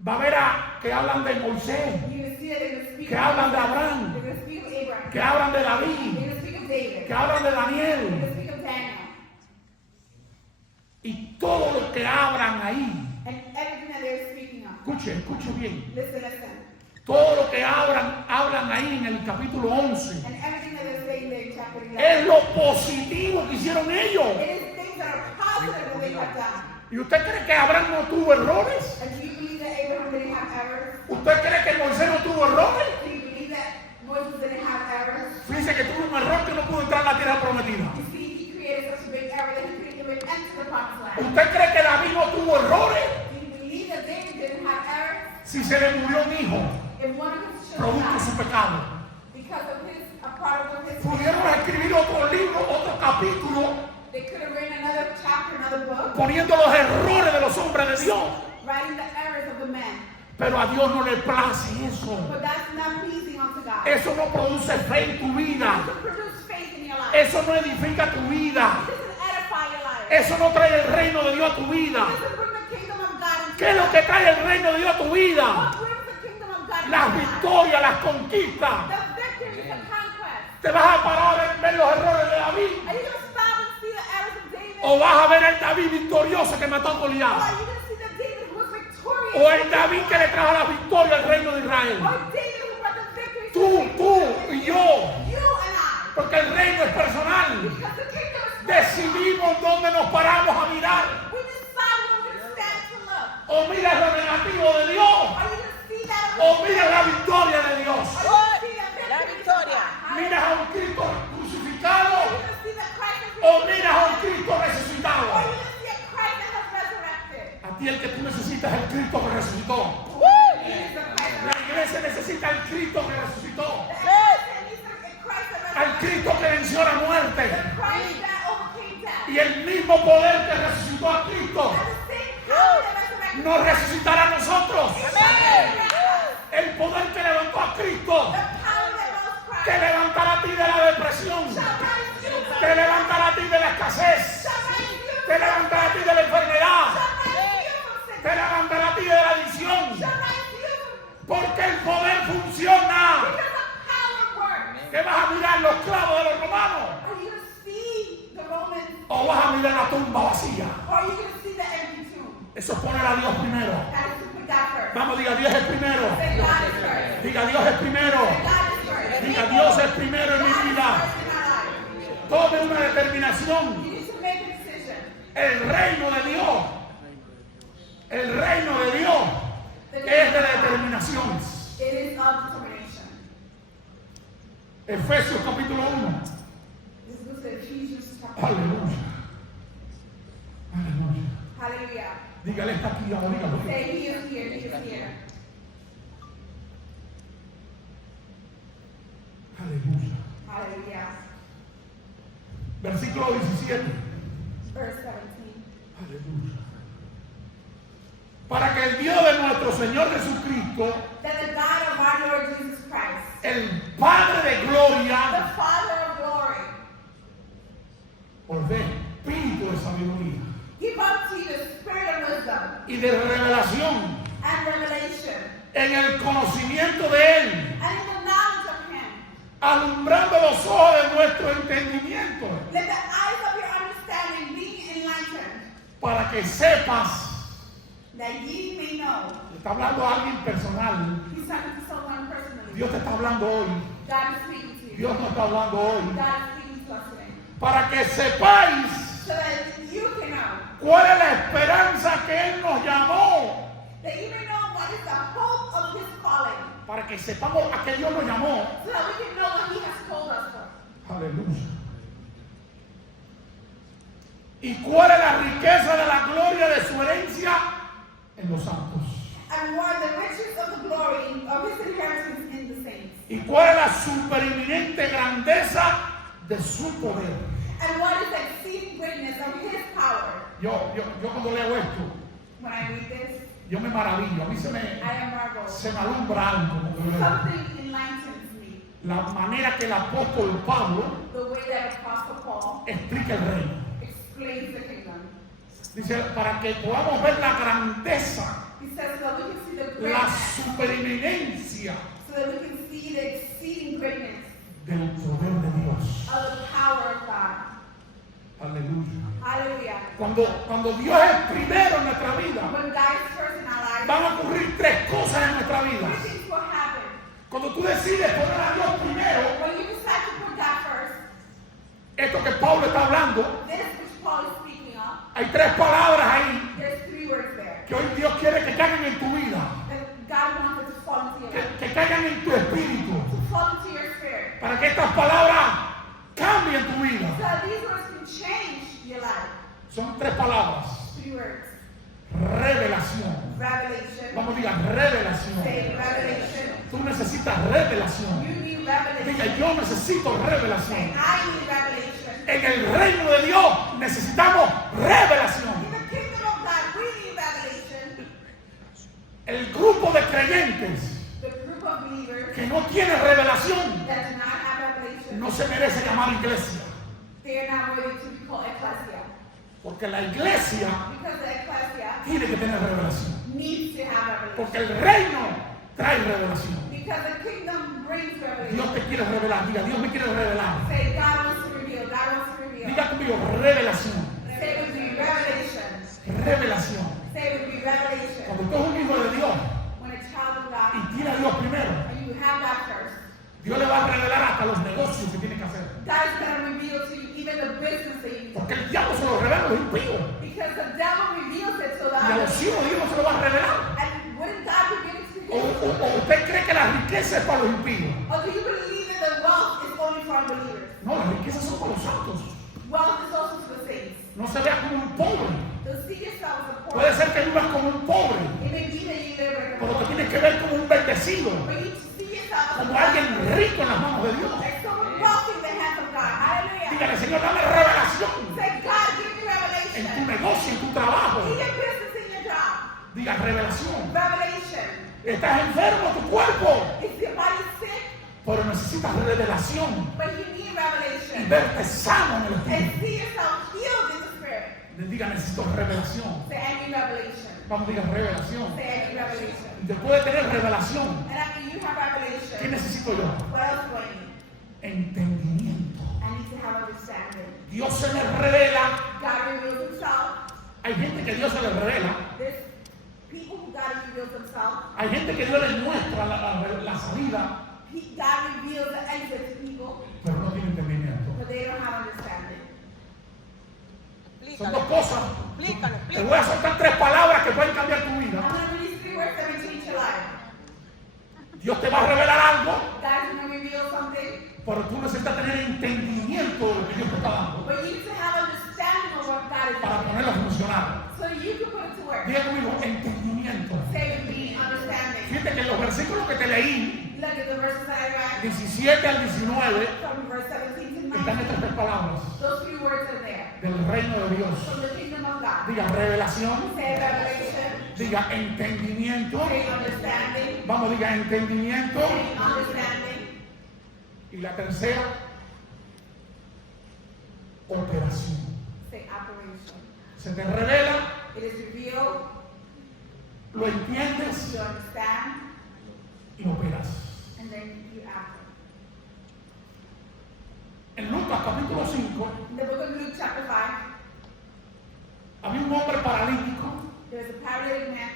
Va a ver que hablan de Moisés, You can see that they're going to speak que hablan de Abraham, They're going to speak of Abraham. que hablan de They're David, going to speak of David. que hablan de They're Daniel. going to speak of Daniel. Y todo lo que hablan ahí, And everything that they're speaking of. escuche bien, Listen, listen. todo lo que hablan ahí en el capítulo 11, And everything that they're saying there in chapter 11. es lo positivo que hicieron ellos. It is things that are positive that they have done. ¿Y usted cree que Abraham no tuvo errores? And do you believe that Abraham didn't have errors? ¿Usted cree que Moisés no tuvo errores? Do you believe that Moses didn't have errors? Fíjese que tuvo un error que no pudo entrar a la tierra prometida. You see, he created such a big error that he couldn't even enter the promised land. ¿Usted cree que David no tuvo errores? Do you believe that David didn't have errors? Si se le murió un hijo, If one of his children producto de su died pecado. because of a product of his Pudieron escribir otro libro, otro capítulo, they could have written another chapter, another book, poniendo los errores de los hombres de Dios. writing the errors of the men. Pero a Dios no le place eso. But that's not pleasing unto God. Eso no produce fe en tu vida. To produce faith in your life. Eso no edifica tu vida. It doesn't edify your life. Eso no trae el reino de Dios a tu vida. It doesn't bring the kingdom of God into ¿Qué es lo que trae el reino de Dios a tu vida? What brings the kingdom of God into Las your life? victorias, las conquistas. The victories, the conquest. ¿Te vas a parar en ver los errores de David? Are you going to stop and see the errors of David? ¿O vas a ver al David victorioso que mató a Or Goliat? are you going to see the David who was victorious? ¿O el David que le trajo la victoria al reino de Israel? Or David who brought the victory to Tú y yo. you and I? Porque el reino es personal. Because the kingdom is personal. Decidimos dónde nos paramos a mirar. We decide when we're going to stand to look. O miras lo negativo de Dios, Are you going to see that? o miras la victoria de Dios. Are you going to see the La victory? victoria. Miras a un Cristo crucificado, Are you going to see the Christ is o miras a un Cristo resucitado. Or are you going to see a Christ that has resurrected? A ti el que tú necesitas es el Cristo que resucitó. He is the Christ La iglesia necesita al Cristo que resucitó, that needs a Christ that al resurrected. Cristo que venció la muerte. Christ that overcame death. Y el mismo poder que resucitó a Cristo And the same power that resurrected nos resucitará a nosotros. Christ. El poder que levantó a Cristo The power that rose Christ te levantará a ti de la depresión, shall rise you. te levantará a ti de la escasez, Shall rise you. te levantará a ti de la enfermedad, Shall rise you from te sickness. levantará a ti de la adicción, Shall rise you. porque el poder funciona. Because the power works. ¿Qué vas a mirar los clavos de los romanos? Are you going to see the Romans? ¿O vas a mirar la tumba vacía? Or are you going to see the empty tomb? Eso es poner a Dios primero. That is to put that first. Vamos, diga Dios es primero. Say God is first. Diga Dios es primero. Say God is first. Diga Dios es primero en mi God is vida. first in our life. Tome una determinación. You need to make a decision. El reino de Dios. El reino de Dios es de determinaciones. It is of determination. Efesios capítulo 1. This is the Ephesians chapter 1. Aleluya. Aleluya. Hallelujah. Dígale está aquí ahora. Dígalo. Say he is here, he is here. Aleluya. Hallelujah. Versículo 17. Verse 17. Aleluya. Para que el Dios de nuestro Señor Jesucristo, That the God of our Lord Jesus Christ, el Padre de the gloria, Father of glory, os dé espíritu de sabiduría give unto you the spirit of wisdom y de revelación and revelation en el conocimiento de Él, and in the knowledge of him, alumbrando los ojos de nuestro entendimiento, Let the eyes of your understanding be enlightened, para que sepas. that ye may know. Le está hablando a alguien personal. He's talking to someone personally. Dios te está hablando hoy. God is speaking to you. Dios nos está hablando hoy. God is speaking to us today. Para que sepáis So that you can know. cuál es la esperanza que Él nos llamó. That you may know what is the hope of his calling. Para que sepamos a qué Dios nos llamó. So that we can know what he has told us for. Aleluya. ¿Y cuál es la riqueza de la gloria de su herencia en los santos? And what are the riches of the glory of his inheritance in the saints? ¿Y cuál es la supereminente grandeza de su poder? And what is the exceeding greatness of his power? Yo cuando leo esto, When I read this, yo me maravillo. A mí se me alumbra algo. cuando leo esto. something enlightens me. La manera que el apóstol Pablo The way that Apostle Paul explica el reino. explains the kingdom. Dice, para que podamos ver la grandeza, He says so that we can see the la greatness, supereminencia so that we can see the exceeding greatness del poder de Dios. of the power of God. Aleluya. Hallelujah. Cuando Dios es primero en nuestra vida, When God is first in our lives, van a ocurrir tres cosas en nuestra vida. three things will happen. Cuando tú decides poner a Dios primero, When you decide to put God first, esto que Pablo está hablando, this which Paul is speaking of, hay tres palabras ahí there's three words there. que hoy Dios quiere que caigan en tu vida, That God wants it to fall into your life, que caigan en tu espíritu, to fall into your spirit. para que estas palabras cambien tu vida. So that these words can change your life. Son tres palabras. Three words. Revelación. Revelation. Vamos a diga revelación. Say revelation. Tú necesitas revelación. You need revelation. Diga, yo necesito Say, revelación. I need revelation. En el reino de Dios necesitamos revelación. In the kingdom of God, we need revelation. El grupo de creyentes The group of believers que no tiene revelación that do not have revelation, no se merece llamar iglesia. they are not worthy to be called ecclesia. Porque la iglesia Because the ecclesia tiene que tener revelación. needs to have revelation. Porque el reino trae revelación. Because the kingdom brings revelation. Dios te quiere revelar. Diga, Dios me quiere revelar. Say, God wants to reveal. God wants to reveal. Diga conmigo, revelación. Say it would be revelation. Revelación. Say it would be revelation. Cuando tú eres un hijo de Dios When a child of God, y tiene a Dios primero, and you have God first, Dios le va a revelar hasta los negocios que tiene que hacer. God is going to reveal to you even the business that you need. Porque el diablo se lo revela a los impíos. Because the devil reveals it to the Y a los hijos de Dios no se lo va a revelar. And wouldn't God reveal it to O you? usted cree que la riqueza es para los impíos. Or do you believe that the wealth is only for unbelievers? No, las riquezas son para los santos. Wealth is also for the saints. No se vea como un pobre. So see yourself as a poor. Puede ser que vivas como un pobre, It may be that you live like a pero te poor. tienes que ver como un bendecido, But you see yourself as como a alguien rico en las manos de Dios. like someone wealthy in the hands of God. Hallelujah. Dígale, Señor, dame revelación Say, God, give me en tu revelation. negocio, en tu trabajo. In your business, in your job. Diga revelación. Revelation. Estás enfermo tu cuerpo, Is your body sick? pero necesitas revelación But you need y revelation. verte sano en el And espíritu. see yourself healed in the spirit. Diga, necesito revelación. Say, I need revelation. Vamos, diga revelación. Say, I need revelation. Después de tener revelación, And after you have ¿qué revelation, necesito yo? what else do I need? Entendimiento. I need to have understanding. Dios se me revela. God reveals himself. Hay gente que Dios se le revela. There's people who God reveals himself. Hay gente que Dios les muestra la salida, God reveals the exit to people, pero no tiene entendimiento. but they don't have understanding. Son dos cosas. Explícalo, Te voy a soltar tres palabras que pueden cambiar tu I'm vida. going to release three words that will change your life. Dios te va a revelar algo, God's going to reveal something, pero tú necesitas tener entendimiento de lo que Dios te está dando but you need to have understanding of what God is para doing, ponerlo a funcionar. so you can put it to work. Diga conmigo, entendimiento. Say with me, understanding. Fíjate que en los versículos que te leí, Look at the verses that I read, 17 al 19, from verse 17 to están 19. estas tres palabras Those three words are there. del reino de Dios. From the kingdom of God. Diga revelación, Say revelation. diga entendimiento, Say understanding. vamos, diga entendimiento. Say understanding. Y la tercera, operación. Say operation. Se te revela, It is revealed, lo entiendes you understand, y operas. and then you act. En Lucas capítulo 5 In the book of Luke, chapter 5, había un hombre paralítico. there was a paralytic man.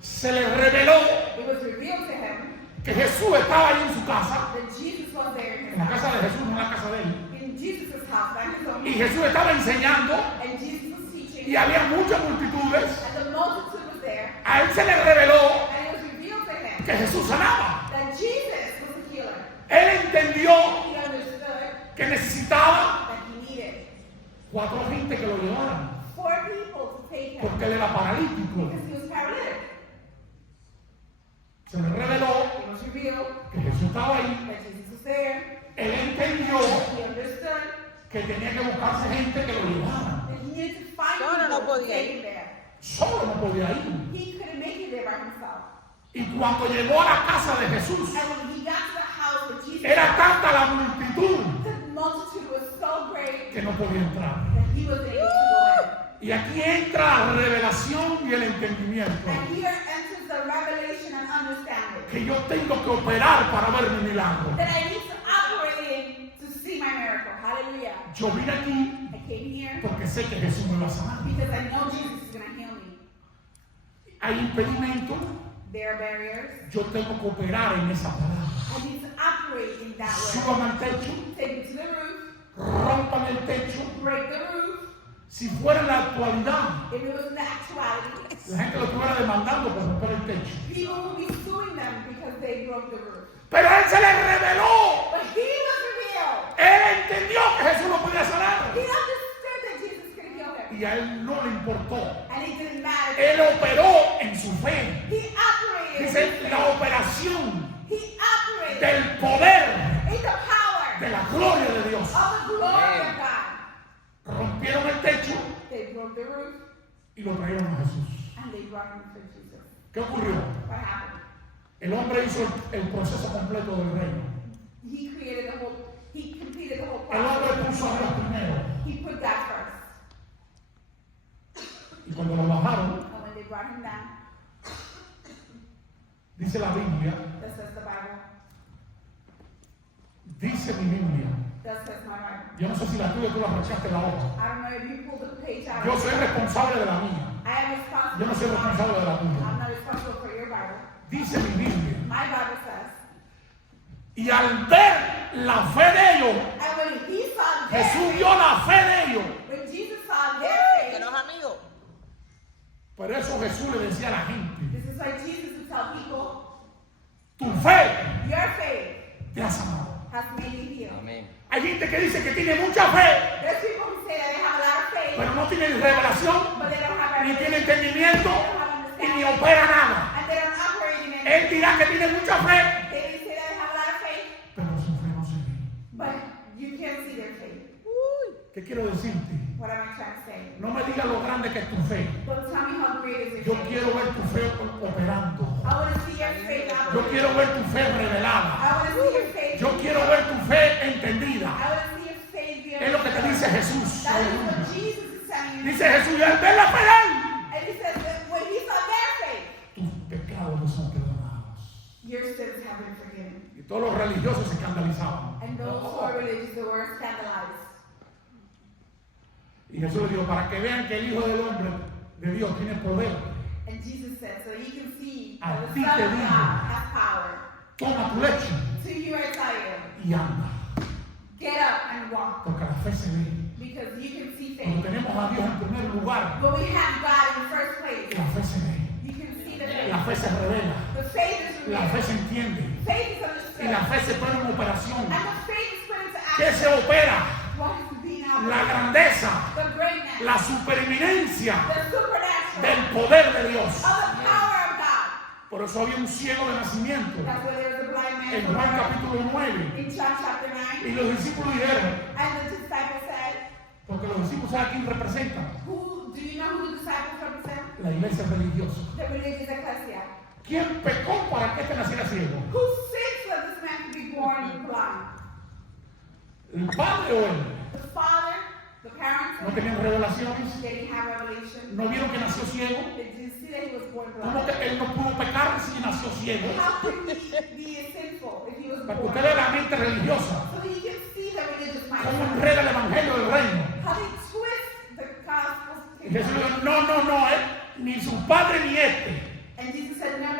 Se le reveló It was revealed to him que Jesús estaba ahí en su casa, that Jesus was there in en his la house. casa de Jesús, no en la casa de él. In Jesus' house, not his own. Y Jesús estaba enseñando And Jesus was teaching. y había muchas multitudes. And the multitude was there. A él se le reveló And it was revealed to him que Jesús sanaba. that Jesus was the healer. Él entendió He understood que necesitaba that he needed 4 gente que lo llevaran, 4 people to take him porque él era paralítico. because he was paralytic. Se le reveló It was revealed que Jesús estaba ahí. that Jesus was there. Él entendió He understood que tenía que buscarse gente que lo llevara. that he needed to find Solo no people to podía take ir. him there. Solo no podía ir. He couldn't make it there by himself. Y cuando llegó a la casa de Jesús, And when he got to the house where Jesus era tanta la multitud the multitude was so great que no podía entrar. that he was able to go Y aquí entra la revelación y el entendimiento. in. And here enters the revelation and understanding Que yo tengo que operar para ver mi milagro. that I need to operate in to see my miracle. Hallelujah. Yo vine aquí I came here porque sé que Jesús me va a sanar. because I know Jesus is going to heal me. Hay impedimentos, There are barriers. yo tengo que operar en esa palabra. I need to operate in that way. Suban al techo, Take me to the roof, rompan el techo. break the roof. Si fuera en la actualidad, If it was in the actuality, la gente lo estuviera demandando por romper el techo. people would be suing them because they broke the roof. Pero él se le reveló. But he was revealed. Él entendió que Jesús lo podía sanar. He understood that Jesus could heal him. Y a él no le importó. And it didn't matter. Él operó en su fe. He operated in Dice faith. la operación He operated del poder in the power de la gloria de Dios. of the glory of God. Rompieron el techo They broke the roof y lo trajeron a Jesús. and they brought him to Jesus. ¿Qué ocurrió? What happened? El hombre hizo el proceso completo del reino. He completed the whole El hombre process. puso a Dios primero. He put God first. Y cuando lo bajaron, And when they brought him down, dice la Biblia, that says the Bible, dice mi Biblia. that says my Bible. Yo no sé si la tuya tú la arrancaste la hoja. I don't know if you pulled the page out. Yo soy responsable de la mía. I am responsible. Yo no soy responsable de la tuya. I'm not responsible for your Bible. Dice mi Biblia. My Bible says, Y al ver la fe de ellos, and when he saw their Jesús faith, vio la fe de ellos. when Jesus saw their Que faith, los amigos. Por eso Jesús le decía a la gente, this is why Jesus would tell people, tu fe your faith te ha sanado. has made you heal. Amén. Hay gente que dice que tiene mucha fe, There's people who say that they have a lot of faith, pero no tienen revelación, but they don't have ni revelation, tienen entendimiento, they don't have y ni understanding, opera nada. and they don't operate in it. Él dirá que tiene mucha fe, They may say that they have a lot of faith, pero su fe no se ve. but you can't see their faith. ¿Qué quiero decirte? What am I trying to say? No me digas lo grande que es tu fe. Don't tell me how great is Yo your faith. quiero ver tu fe operando. I want to see your faith Yo operate. quiero ver tu fe revelada. I want to see your faith. Yo quiero ver tu fe entendida. I want to see your faith be Es lo que te dice Jesús. That is what Jesus is telling you. Dice Jesús, y al ver la fe de él, And he says that when he saw their faith, tus pecados no son perdonados. your sins have been forgiven. Y todos los religiosos se escandalizaban. And those who are religious, they were scandalized. Y Jesús le dijo, para que vean que el Hijo del Hombre de Dios tiene poder, And Jesus said, so you can see A that the ti Son te of digo. God has power. toma tu leche To you I tell you, y anda. get up and walk. Porque la fe se ve. Because you can see Cuando faith. tenemos a Dios en primer lugar, But we have God in the first place. la fe se ve. You can see the faith. La fe se revela. The faith is La fe real. se entiende. Faith is Y understood. la fe se pone en operación. And the faith is put into ¿Qué action. se opera? What is being La operated? grandeza, The greatness. la supereminencia The supernatural. del poder de Dios. Of the power of God. Por eso había un ciego de nacimiento That's why there was a blind man. en from Juan birth. capítulo 9. In John chapter Y 9. los discípulos dijeron, And the disciple said, porque los discípulos saben a quién representan, do you know who the disciples represent? la iglesia religiosa. The religious ecclesia. ¿Quién pecó para que este naciera ciego? Who sinned for this man to be born blind? ¿El padre o él? The father, the parents, ¿No tenían revelaciones? they didn't have revelation. ¿No vieron que nació ciego? They didn't see that he was born ¿Cómo blind. que él no pudo pecar si nació ciego? How could he be sinful if he was Porque born usted ve la mente religiosa. So you can see the religious Que cómo enreda el evangelio del reino. how they twist the gospel. Y Jesús dijo, no, ni su padre ni este. And Jesus said, no.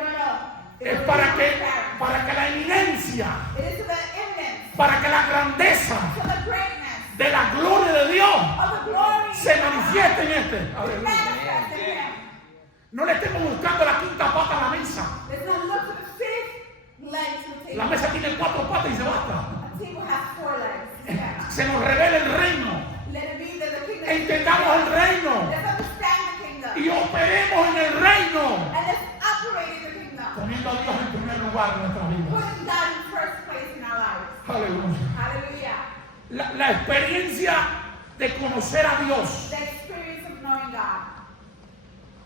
It Es was para not que fair. la eminencia, It is to the eminence, para que la grandeza to the greatness de la gloria de Dios of the glory se manifieste en este. Aleluya. manifest in him. No le estemos buscando la quinta pata a la mesa. Let's not look to the fifth leg to the La table. mesa tiene 4 patas y se basta. A table has 4 legs. Yeah. Se nos revela el reino. Let it be that the kingdom. Entendamos el reino Let's understand the kingdom. y operemos en el reino, And let's operate in the kingdom. poniendo a Dios en primer lugar en nuestras vidas. Putting God in first place in our lives. Aleluya. Hallelujah. La experiencia de conocer a Dios. The experience of knowing God.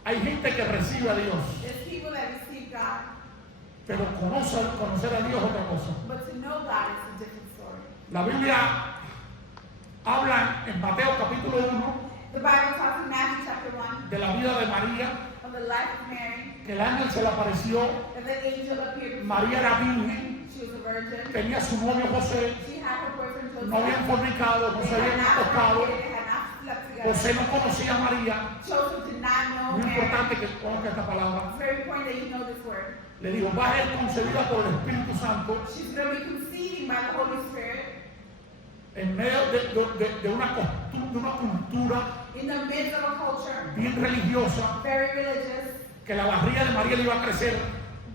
Hay gente que recibe a Dios, There's people that receive God, pero conocer a Dios es otra cosa. but to know God is a different story. La Biblia habla en Mateo capítulo 1 The Bible talks in Matthew chapter 1 de la vida de María, of the life of Mary, que el ángel se le apareció. that the angel appeared before María her. era virgen, She was a virgin. tenía su novio José, She had her boyfriend Joseph. no habían fornicado, no They se had habían not acostado. fornicated, they had not slept together. José no conocía a María. Joseph did not know Muy Mary. importante que conozca esta palabra. It's very important that you know this word. Le dijo, va a ser concebida por el Espíritu Santo She's going to be conceiving by the Holy Spirit en medio de una cultura in the midst of a culture, bien religiosa, very religious, que la barriga de María le iba a crecer,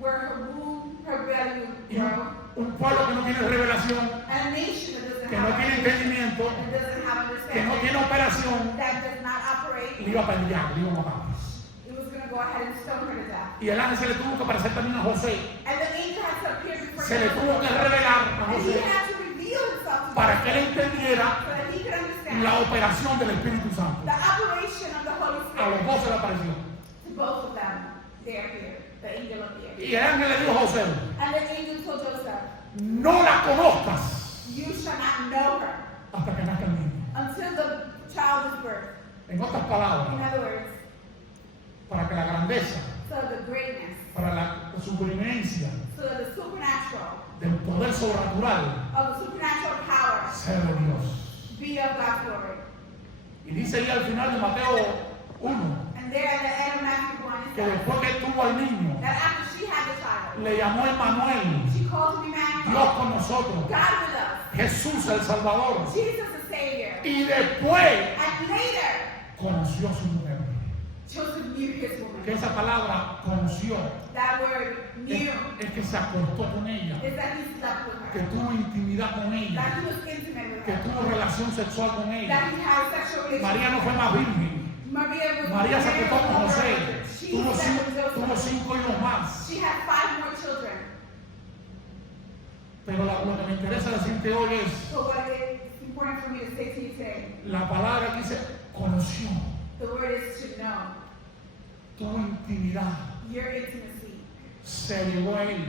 where her womb, her belly would y grow, un pueblo que no tiene revelación, and a nation that doesn't que no have tiene entendimiento, that doesn't have que no understanding, tiene operación, that does not operate, le iba a pelear, le iba a matar. it was going to go ahead and stone her to death. Y el ángel se le tuvo que aparecer también a José, And the angel had to appear before se le tuvo que revelar a and he José had to reveal himself to para them que él entendiera so that he could understand la operación del Espíritu Santo. the operation of the Holy A los Spirit. dos se le apareció. To both of them, they appeared. The angel appeared. Y el ángel le dijo a José, And the angel told Joseph, no la conozcas you shall not know her hasta que nazca el niño. until the child is birthed. En otras In palabras, other words, para que la grandeza, so the greatness, para la suprimencia so that the supernatural, del poder sobrenatural of the supernatural power sea de Dios. be of God's glory. Y dice ahí al final de Mateo 1 And there at the end of Matthew 1, it que says después que tuvo al niño, that after she had the child, le llamó Emmanuel, she calls him Dios Emmanuel, con nosotros, God with us, Jesús el Salvador. Jesus the Savior. Y después And later, conoció a su mujer. Joseph knew his Que woman. esa palabra conoció That word knew es que se acostó con ella, is that he slept with que her, tuvo intimidad con ella, that he was intimate with que her, tuvo relación sexual con ella. that he had sexual relations. María no fue más virgen. Maria was María se Mary acostó was con more José. virgin. She Tuvo slept with tuvo Joseph. 5 hijos más. She had 5 more children. Pero lo que me interesa decirte hoy es So what it's important for me to say to you today, la palabra que dice conoció, the word is to know, tuvo intimidad, your intimacy, se llegó a él.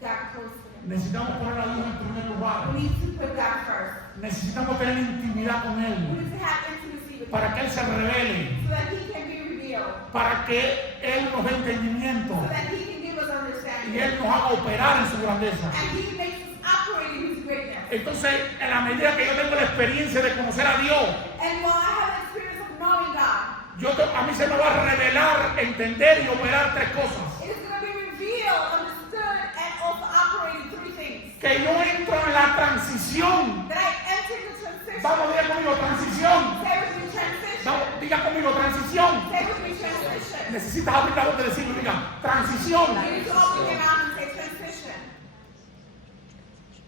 got close to him. Necesitamos poner a Dios en primer lugar. We need to put God first. Necesitamos tener intimidad con We Él need to have intimacy with para Him que Él se revele, so that He can be revealed, para que Él nos dé entendimiento so that He can give us y understanding, Él nos haga operar en su grandeza. and He makes us operate in His greatness. Entonces, en la medida que yo tengo la experiencia de conocer a Dios, And while I have the experience of knowing God, a mí se me va a revelar, entender y operar 3 cosas. it is going to be revealed, understood, and also operating 3 things. Que yo entro en la transición. That I enter the transition. Vamos, diga conmigo, transición. Say with me transition. Vamos, diga conmigo, transición. Say with me transition. Necesitas abrir la boca y decirlo, diga, transición. You need to open your mouth and say transition.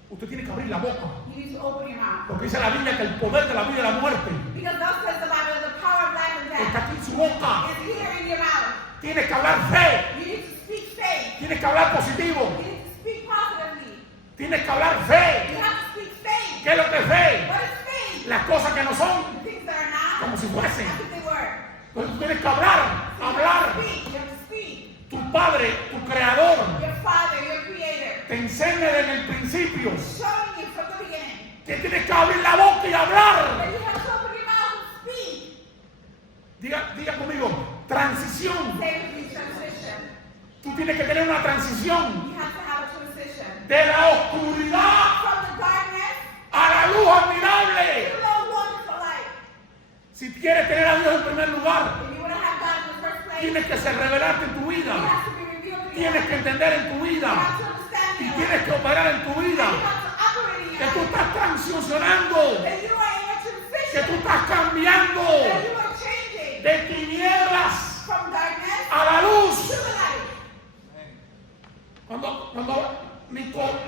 Usted tiene que abrir la boca. You need to open your mouth. Porque dice la Biblia que el poder de la vida y la muerte Because thus says the Bible, the power of life and está death aquí en su boca. is here in your mouth. Tienes que hablar fe. You need to speak faith. Tienes que hablar positivo. You need to speak positively. Tienes que hablar fe. You have to speak faith. ¿Qué es lo que es fe? What is faith? Las cosas que no son The things that are not, como si fuesen. as if they were. Entonces tú tienes que hablar, So you have to hablar. speak. You have to speak. Tu Padre, tu Creador, Your Father, your Creator, te enseña desde el principio showing you from the beginning que tienes que abrir la boca y hablar. that you have to open your mouth and speak. Diga conmigo, transición. Say with me transition. Tú tienes que tener una transición You have to have a transition de la oscuridad from the darkness a la luz admirable. Tienes que ser revelarte en tu He vida. has to be revealed in your Tienes life. que entender en tu You vida. have to understand Y in your tienes life. que operar en tu vida. You have to operate in Que your tú life. estás transicionando. That you are in a Que transition. tú estás cambiando That you are changing de tinieblas from darkness a la luz. to the light. Cuando Nicodemo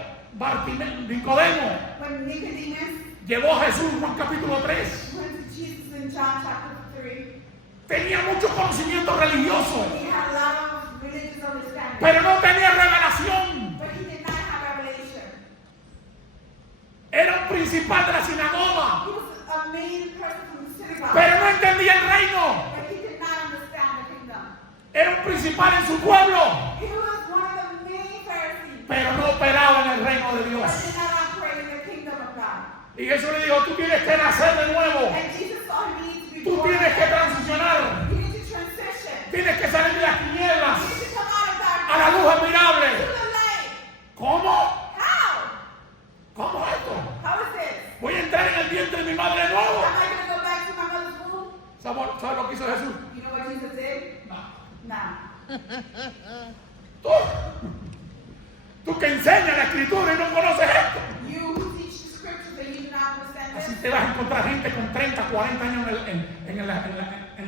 When Nicodemus llevó a Jesús, Juan capítulo 3, went to Jesus in John chapter 3, tenía mucho conocimiento religioso, he had a lot of religious understanding, pero no tenía revelación. but he did not have revelation. Era un principal de la sinagoga, He was a main person from the synagogue, pero no entendía el reino. but he did not understand the kingdom. Era un principal en su pueblo, He was one of the main Pharisees, pero no operaba en el reino de but Dios. did not operate in the kingdom of God. Y Jesús le dijo, tú tienes que nacer de nuevo. And Jesus saw him need to be Tú born tienes que again. transicionar. You need to transition. Tienes que salir de las tinieblas You need to come out of darkness a la luz to admirable. the light. ¿Cómo? How? ¿Cómo es esto? How is this? Voy a entrar en el vientre de mi madre de nuevo. Am I going to go back to my mother's womb? ¿Sabes lo que hizo Jesús? You know what Jesus did? No. No. Tú que enseñas la escritura y no conoces esto. You who teach the scriptures and you do not understand Así this. te vas a encontrar gente con 30, 40 años en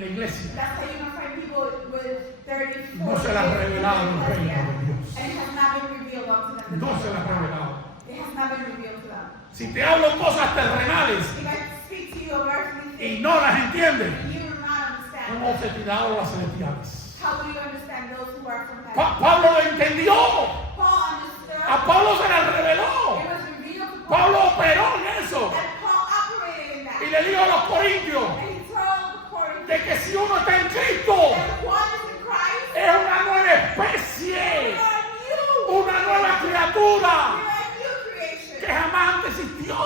la iglesia. That's how you're going to find people with 30, 40, No se las ha revelado el reino de and Dios. it has not been revealed unto them. No se las ha revelado. It has not been revealed to them. Si te hablo cosas terrenales If I speak to you of earthly y things, no las entiendes, and you do not understand, ¿cómo te tiraron las celestiales? how will you understand those who are from heaven? Pablo lo entendió. Paul understood. A Pablo se las It reveló. was revealed to Paul. Pablo operó en eso. And Paul operated in that. Y le dijo a los corintios And he told the Corinthians de que si uno está en Cristo, that one is in Christ, es una nueva especie, you are new. una nueva criatura You're a new creation. que jamás antes existió.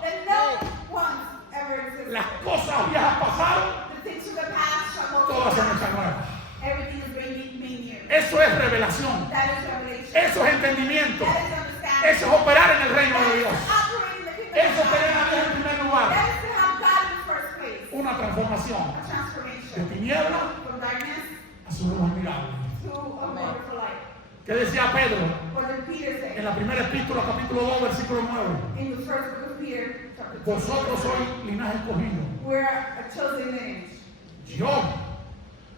That no one ever existed. Las cosas viejas pasaron, The things from the past shall go todas son to hechas nuevas. Everything is made new. Eso es revelación, That is revelation. eso es entendimiento, That is understanding. eso es operar en el reino That de is Dios. operating in the kingdom Eso of es tener a God. Dios en primer lugar. That is to have God in the first place. Una transformación A de transformation tiniebla from darkness a su luz admirable. to a wonderful light. ¿Qué decía Pedro What did Peter say? en la primera epístola, capítulo 2, versículo 9? In the first book of Peter, chapter 2. Vosotros sois linaje escogido. We're a chosen lineage. Yo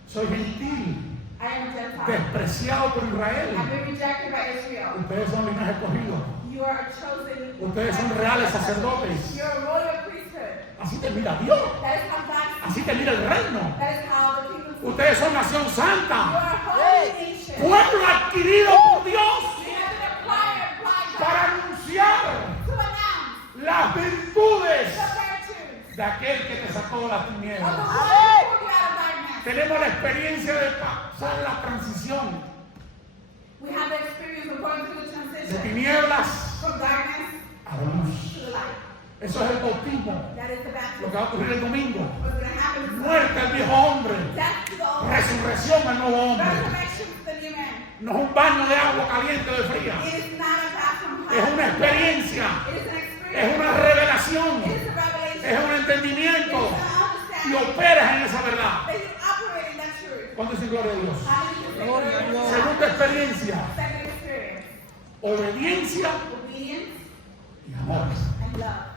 soy gentil, I am a Gentile. despreciado por I've Israel. been rejected by Israel. Ustedes son linaje escogido. You are a chosen. Ustedes son reales sacerdotes. You're a royal priesthood. Así te mira Dios. That is how God. Así te mira el reino. That is how the kingdom. Ustedes son nación You santa. are a holy nation. Pueblo adquirido por Dios You have been acquired by God para anunciar to announce las virtudes the virtues de aquel que te sacó de las of the tinieblas. one who pulled you out of darkness. Tenemos la experiencia de pasar la transición We have the experience of going through the de transition tinieblas from darkness a la luz. to the light. Eso es el bautismo. That is the Lo baptism. que va a ocurrir el domingo. What's going to happen is Muerte al viejo hombre. death to the old. Resurrección al nuevo hombre. Resurrection to the new man. No es un baño de agua caliente o de fría. It is not a bath from Es hell. una experiencia. It is an Es experience. una revelación. It is a revelation. Es un It entendimiento. is an Y understanding operas en esa verdad. that you operate in that truth. ¿Cuánto es gloria a Dios? Hallelujah. Segunda experiencia. Second experience. Obediencia Obedience y amor. and love.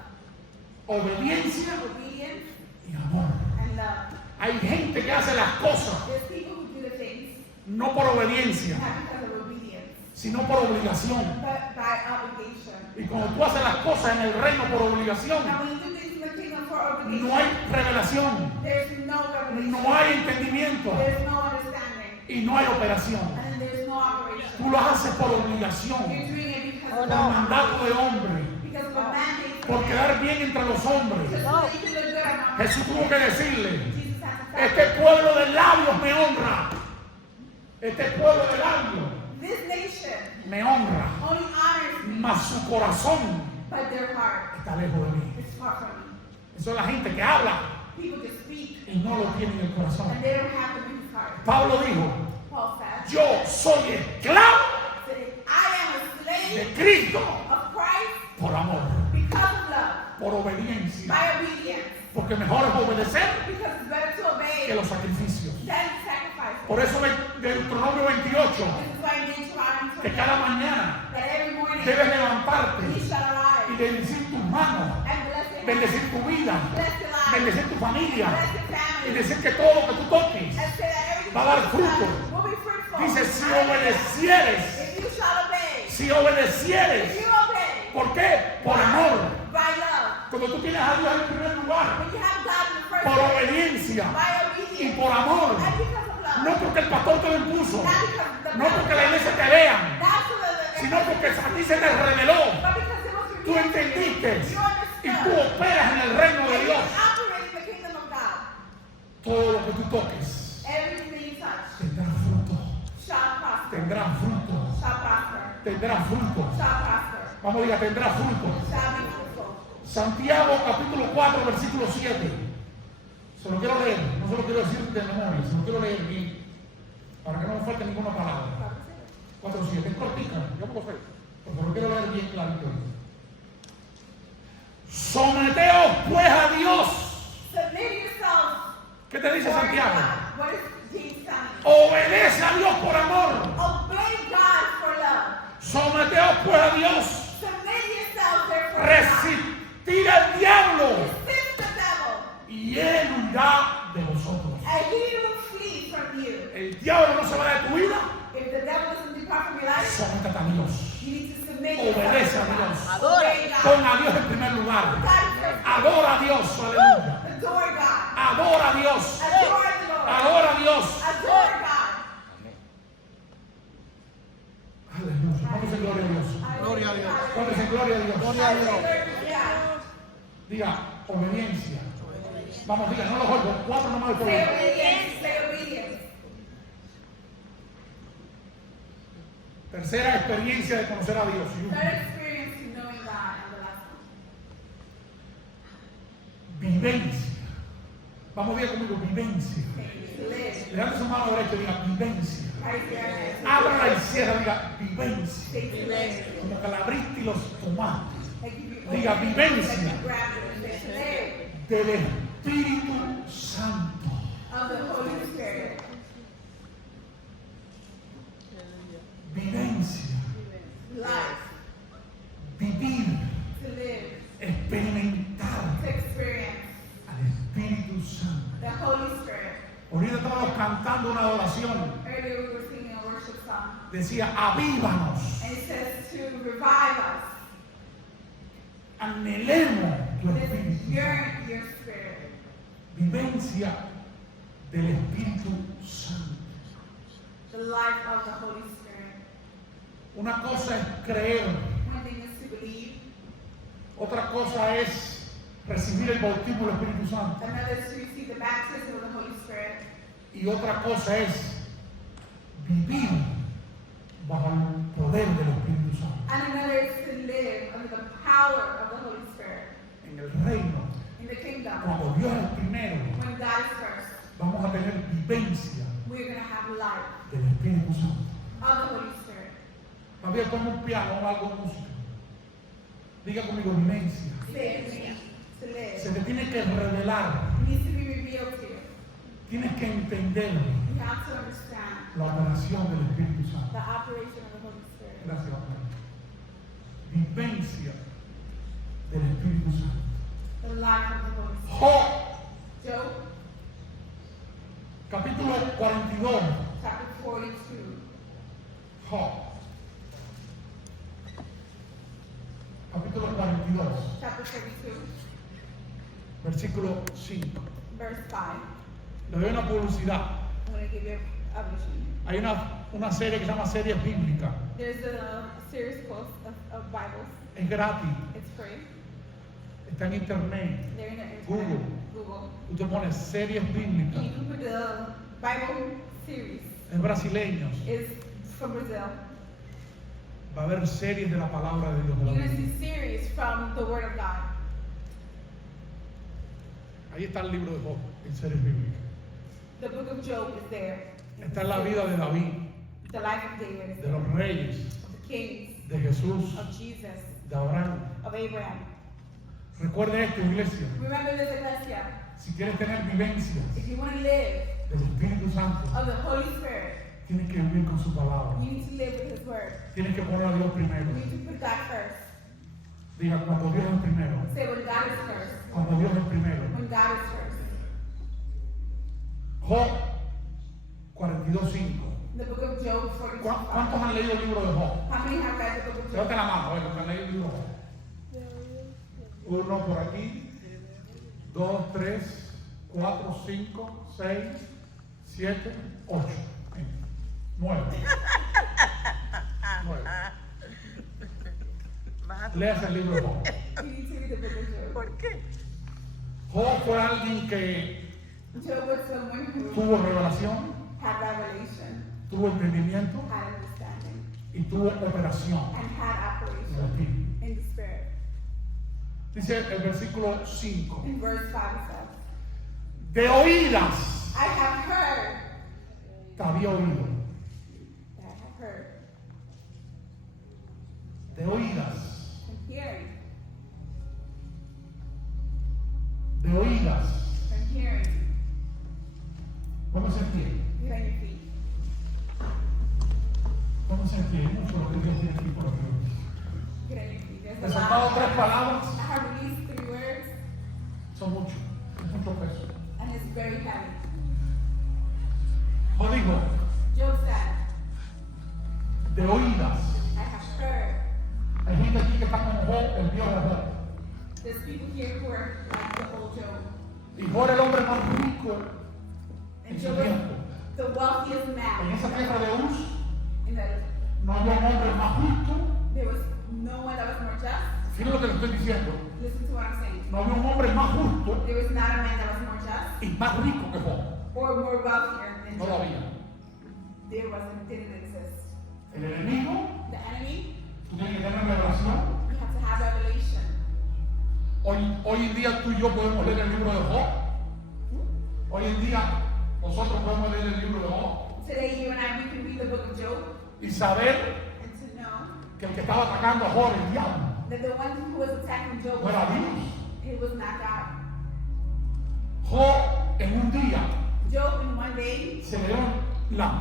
Obediencia Obedience y amor. and love. Hay gente que hace las cosas There's people who do the things no por obediencia, not because of obedience, sino por obligación. but by obligation. Y cuando tú haces las cosas en el reino por obligación, Now, when you do things in the kingdom for obligation, no hay revelación, there's no revelation. no hay entendimiento There's no understanding. y no hay operación. And there's no operation. Tú lo haces por obligación, You're doing it because por mandato de hombre, because of a mandate. por quedar bien entre los hombres. Just so that you can look good among Jesús tuvo que decirle, Jesus has to say, este pueblo de labios me honra. Este pueblo de labios this nation me honra, only honors me, mas su corazón but their heart está lejos de mí. is far from me. Eso es la gente que habla People just speak y no lo tiene en el corazón. and they don't have the his heart. Pablo dijo, Paul says, yo soy esclavo I am a slave de Cristo of Christ por amor, because of love, por obediencia, by obedience, porque mejor es obedecer because it's better to que obey los sacrificios. than sacrifice. Por eso Deuteronomio 28, This is why in Deuteronomy que 28, cada mañana that every morning debes levantarte you shall y arise bendecir tus manos, and bless your bendecir hands, tu vida, bless your life, bendecir tu familia bless your y family, decir que todo lo que tú toques and say that everything va a dar you fruto. touch will be fruitful. Dice, si obedecieres, If you shall obey, si obedecieres. if you obey, ¿Por qué? Por amor. by love, Cuando tú tienes a Dios en primer lugar, when you have God in the first por place, obediencia by y obedience, por amor, and because of love, no porque el pastor te lo impuso, not because the no porque la iglesia te vean, not so that sino porque a ti se te reveló. but because it was Tú revealed to you, entendiste you y tú understood, operas en el reino de and you Dios. operate in the kingdom of God. Todo lo que tú toques Everything that you touch tendrá fruto, shall prosper, tendrá fruto, shall prosper, tendrá fruto. shall prosper, Vamos a decir, tendrá fruto. shall be fruitful. Santiago capítulo 4, versículo 7. Se lo quiero leer, no se lo quiero decir de memoria, se lo quiero leer bien, para que no me falte ninguna palabra. 4, 7, es cortita, yo puedo hacer, pero lo quiero leer bien clarito. Someteos pues a Dios. Submit yourselves. ¿Qué te dice for Santiago? God. What is Jesus telling you? Obedece a Dios por amor. Obey God for love. Someteos pues a Dios. Submit yourselves therefore to God. Resistir al diablo Resist the devil, y él huirá de vosotros. and he will flee from you. El diablo no se va de tu vida. If the devil doesn't depart from your life, Sométate a Dios. you need to submit Obedece a yourself to Dios. God. Obey God. Pon a Dios en primer lugar. God is first. Adora a Dios. Aleluya. Adore God. Adora a Dios. Adore the Lord. Adora a Dios. Adore God. Aleluya. ¿Cuánto dice gloria a Dios? Gloria a Dios. ¿Cuánto dice gloria a Dios? Gloria a Dios. Diga, obediencia. Vamos, diga, no los oigo. 4 nomás de Say poder. obedience. Say obedience. Tercera experiencia de conocer a Dios. Third experience in knowing God, and the last one. Vivencia. Vamos, diga conmigo, vivencia. To live. Levante su mano derecha y diga, vivencia. Right there. Ábrala y cierra, diga, vivencia. Say to live. Como que la abriste y los tomaste. Like if you Diga, open it, vivencia. like you grab it and say to live. Del Espíritu Santo. Of the Holy Spirit. Vivencia. Life. Vivir. To live. Experimentar To experience. al Espíritu Santo. The Holy Spirit. Ahorita estábamos cantando una adoración. Earlier we were singing a worship song. Decía, avívanos. And it says to revive us. Anhelemos tu This Espíritu. yearn your spirit. Vivencia del Espíritu Santo. The life of the Holy Spirit. Una cosa es creer, One thing is to believe. otra cosa es recibir el bautismo del Espíritu Santo Another is to receive the baptism of the Holy Spirit. y otra cosa es vivir bajo el poder del Espíritu Santo And another is to live under the power of the Holy Spirit. en el reino. In the kingdom. Cuando Dios es primero, When God is first, vamos a tener vivencia we're going to have life del Espíritu Santo. of the Holy Spirit. Había como un piano o algo de música. Diga conmigo, vivencia. Say to me, to live. Se te tiene que revelar, It needs to be revealed to you. tienes que entender You have to understand la operación del Espíritu the Santo. operation of the Holy Spirit. Gracias, Padre. Vivencia del Espíritu Santo. The life of the Holy Spirit. Job, Job capítulo 42. chapter 42. Job, capítulo 42, Chapter 42, versículo 5. verse 5. Le doy una publicidad. I'm going to give you a vision. Hay una serie que se llama Series Bíblicas. There's a series of Bibles. Es gratis. It's free. Está en internet. They're in the internet. Google. Google. Usted pone Series Bíblicas. And you can put the Bible series. Es brasileños. It's from Brazil. Va a haber series de la palabra de Dios. de la You're going to Biblia. see series from the Word of God. Ahí está el libro de Job en Series Bíblicas. The book of Job is there. Está la vida de David, The life of David is de los reyes, of the kings, de Jesús, of Jesus, de Abraham. of Abraham. Recuerde esto, iglesia. Remember this, Iglesia. Si quieres tener vivencias, If you want to live del Espíritu Santo, of the Holy Spirit, tienes que vivir con su palabra. you need to live with His Word. Tienes que poner a Dios primero. You need to put God first. Diga, cuando Dios es primero. Say when God is first. Cuando Dios es primero. When God is first. Job 42:5. The book of Job 42. ¿Cuántos han leído el libro de Job? How many have read the book of Job? Levanta la mano, a ver, los que han leído el libro de Job. Uno por aquí, 2, 3, 4, 5, 6, 7, 8, 9. 9. Leas el libro de Job. You need to read the book of Job. ¿Por qué? Job fue alguien que Job was someone who tuvo revelación, had revelation, tuvo entendimiento had understanding, y tuvo operación and had en el operation espíritu. in the Spirit. Dice el versículo 5. In verse 5 it says, De oídas I have heard te había oído. that I have heard, De oídas. and hearing, De oídas. and hearing. ¿Cómo se entiende? Get on your feet. ¿Cómo se entiende? Mucho lo que Dios tiene aquí por aquí. Get on your feet. There's He a soltado lot. 3 palabras. I have released 3 words, Son mucho. Es mucho peso. and it's very heavy. Job dijo, Job said, de oídas. I have heard. Hay gente aquí que está como Job, el Dios de Job. There's people here who are like the old Job. Y Job era el hombre más rico en And su Job tiempo. was the wealthiest En man esa tierra de Uz in that no había un hombre más justo. there was no one that was more just. Fíjense lo que le estoy diciendo. Listen to what I'm saying. No había un hombre más justo There was not a man that was more just y más rico que Job. or more wealthier than No lo Job. había. Didn't exist. El enemigo, The enemy, tú tienes que tener revelación. you have to have revelation. Hoy en día tú y yo podemos leer el libro de Job. Hoy en día nosotros podemos leer el libro de Job Today, you and I, we can read the book of Job y saber and to know que el que estaba atacando a Job, el diablo, that the one who was attacking Job no era Dios. it was not God. Job en un día Job in one day se le dieron las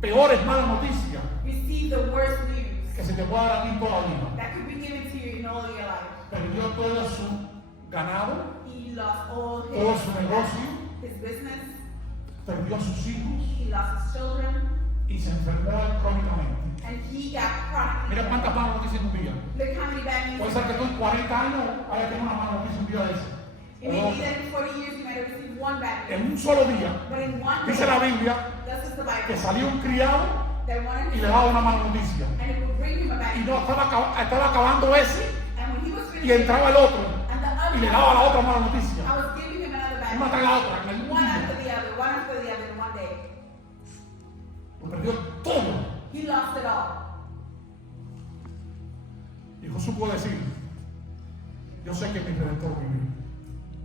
peores malas noticias received the worst news que se te pueda dar a ti toda la vida. that could be given to you in all your life. Perdió todo su ganado, He lost all todo su negocio, his business, perdió a sus hijos he lost his children, y se enfermó crónicamente. and he got chronically. Mira cuántas malas noticias en un día. Look how many bad news. Puede ser que tú en 40 años hayas tenido una mala noticia un día de ese. It may be that in 40 years you might have received one bad news, En un solo día, but in one dice la day, Biblia, that's just the que Bible, salió un criado that one y le daba una mala noticia. and it would bring him a bad Y news. no estaba acabando ese And when he was y finished, entraba el otro and the y other le daba la otra mala noticia. I was giving him another bad Una tras la otra. En el news, one mismo after the other, one after the other in one day. Lo perdió todo. He lost it all. Y Josué pudo decir, yo sé que mi Redentor vive.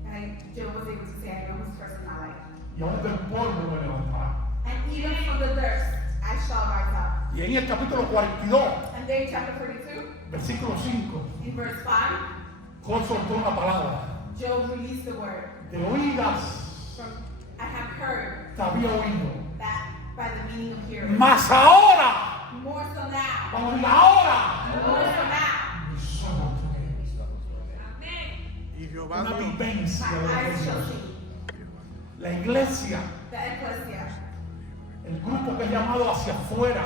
And Job was able to say, I know who's first in my life. Y aún del polvo me levantará. And even from the dirt, I shall rise up. Y en el capítulo 42, And then chapter 42, versículo 5, in verse 5, Job soltó una palabra. Job released the word De oídas from, I have heard te había oído. that by the meaning of hearing. Mas ahora, More so now. vamos a decir ahora, More so now. mis ojos te ven. Y Jehová Una vio vivencia de My lo que eyes es shall Dios. see. La iglesia, The ecclesia. el grupo que es llamado hacia afuera,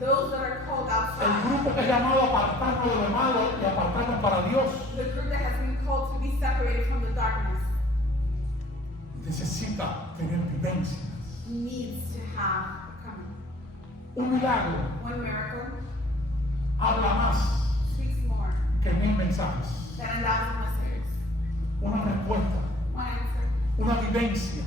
Those that are called el outside. grupo que es llamado a apartarnos de lo malo y apartarnos para Dios, The group that has been called to be separated from the darkness necesita tener vivencias. needs to have come. Un milagro One miracle habla más speaks more que 1000 mensajes. than 1,000 messages. Una respuesta, One answer, una vivencia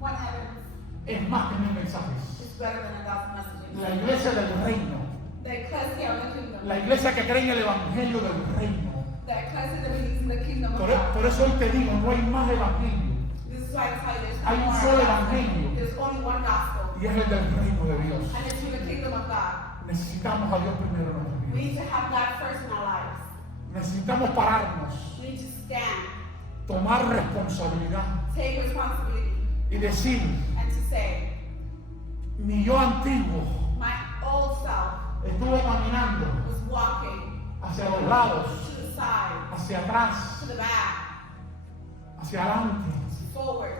one evidence es más que 1000 mensajes. is better than 1,000 messages. La iglesia del reino, The ecclesia of the kingdom. la iglesia que cree en el evangelio del reino. The ecclesia that believes in the kingdom of Por God. eso hoy te digo, no hay más evangelio This is why I tell you there's Hay no un more solo gospel. evangelio. There's only one gospel. y es el del reino de Dios. And it's in the kingdom of God. Necesitamos a Dios primero en nuestras We vidas. need to have God first in our lives. Necesitamos pararnos, We need to stand, tomar responsabilidad take responsibility, y decir, and to say, mi yo antiguo my old self estuvo caminando was walking hacia los lados, to the side, hacia atrás, to the back, hacia adelante. forward.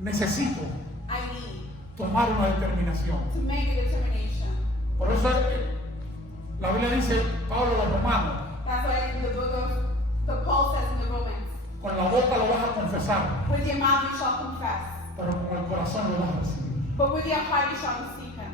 Necesito I need tomar una determinación. to make a determination. Por eso la Biblia dice, Pablo a los romanos, That's why in the book of the Paul says in the Romans, con la boca lo vas a confesar, with your mouth you shall confess, pero con el corazón lo vas a recibir. but with your heart you shall receive him.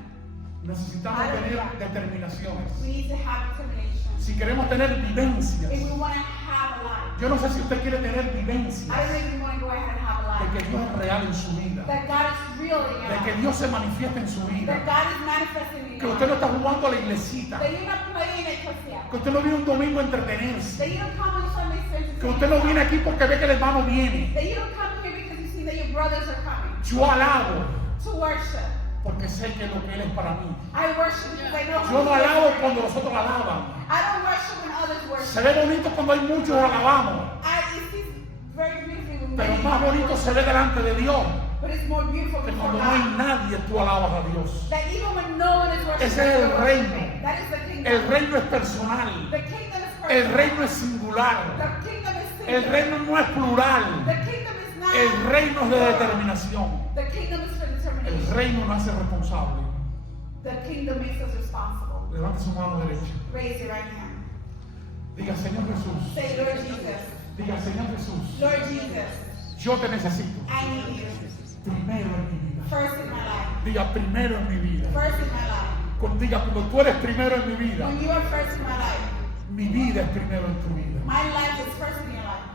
Necesitamos tener determinaciones. We need to have determination. Si queremos tener vivencias, If we want to have a life, yo no sé si usted quiere tener vivencias I don't know if we want to go ahead and have a de life. que Dios es real en su vida, That God is real in your de que life. Dios se manifiesta en su That vida, God is manifesting in que your usted no life. está jugando a la iglesita, That you're not playing it because que usted no viene un domingo a entretenerse, That you don't come on Sunday service. que usted no viene aquí porque ve que el hermano viene. That you don't come here because you see that your brothers are coming Yo alabo to worship. porque sé que lo que Él es para mí. I worship because I know Yo no who He is. alabo cuando nosotros alaban. I don't worship when others Se worship. ve bonito cuando hay muchos alabamos, It seems very beautiful when pero many más people bonito se worship. ve delante de Dios But it's more beautiful que before cuando no hay God. nadie tú alabas a Dios. That even when no one is worshiping, Ese es el you're reino. worshiping. That is the kingdom. El reino es personal, The kingdom is el personal. reino es singular, The kingdom is el singular. reino no es plural, The kingdom is not. el reino es de determinación. The kingdom is for El determination. reino nos hace responsable. The kingdom makes us responsible. Levante su mano derecha. Raise your right hand. Diga, Señor Jesús. Say, Lord Jesus. Diga, Señor Jesús, Lord Jesus, yo te necesito. I need you. Primero en mi vida. First in my life. Diga, primero en mi vida. First in my life. Diga, cuando tú eres primero en mi vida, When you are first in my life, mi vida es primero en tu vida. my life is first in your life.